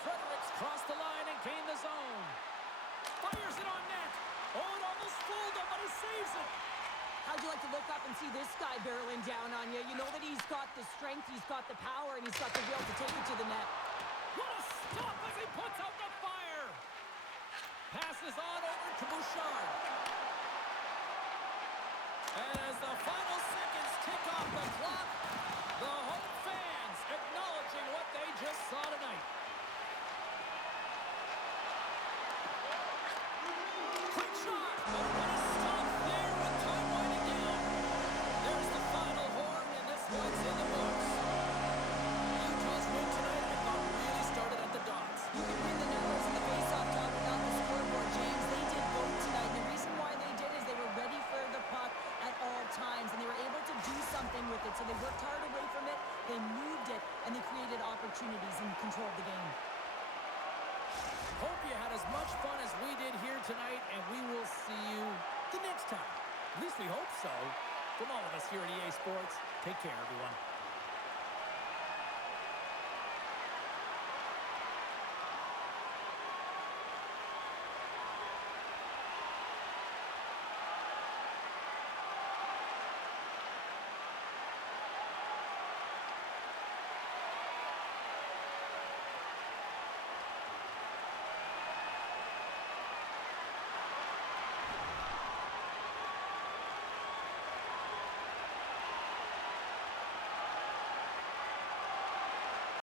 Fredericks crossed the line and gained the zone. Fires it on net. Oh, it almost fooled him, but he saves it. How'd you like to look up and see this guy barreling down on you? You know that he's got the strength, he's got the power, and he's got the will to take it to the net. What a stop as he puts out the fire. Passes on over to Bouchard. And as the final seconds tick off the clock, the home fans acknowledging what they just saw tonight. Quick shot, but what a stop there with time winding down. There's the final horn, and this one's in the books. Utah's win tonight, I thought, really started at the dots. You can read the numbers in the face-off talk without the scoreboard, James. They did both tonight, and the reason why they did is they were ready for the puck at all times, and they were able to do something with it. So they worked hard away from it, they moved it, and they created opportunities and controlled the game. Hope you had as much fun as we did here tonight, and we will see you the next time. At least we hope so. From all of us here at EA Sports, take care, everyone.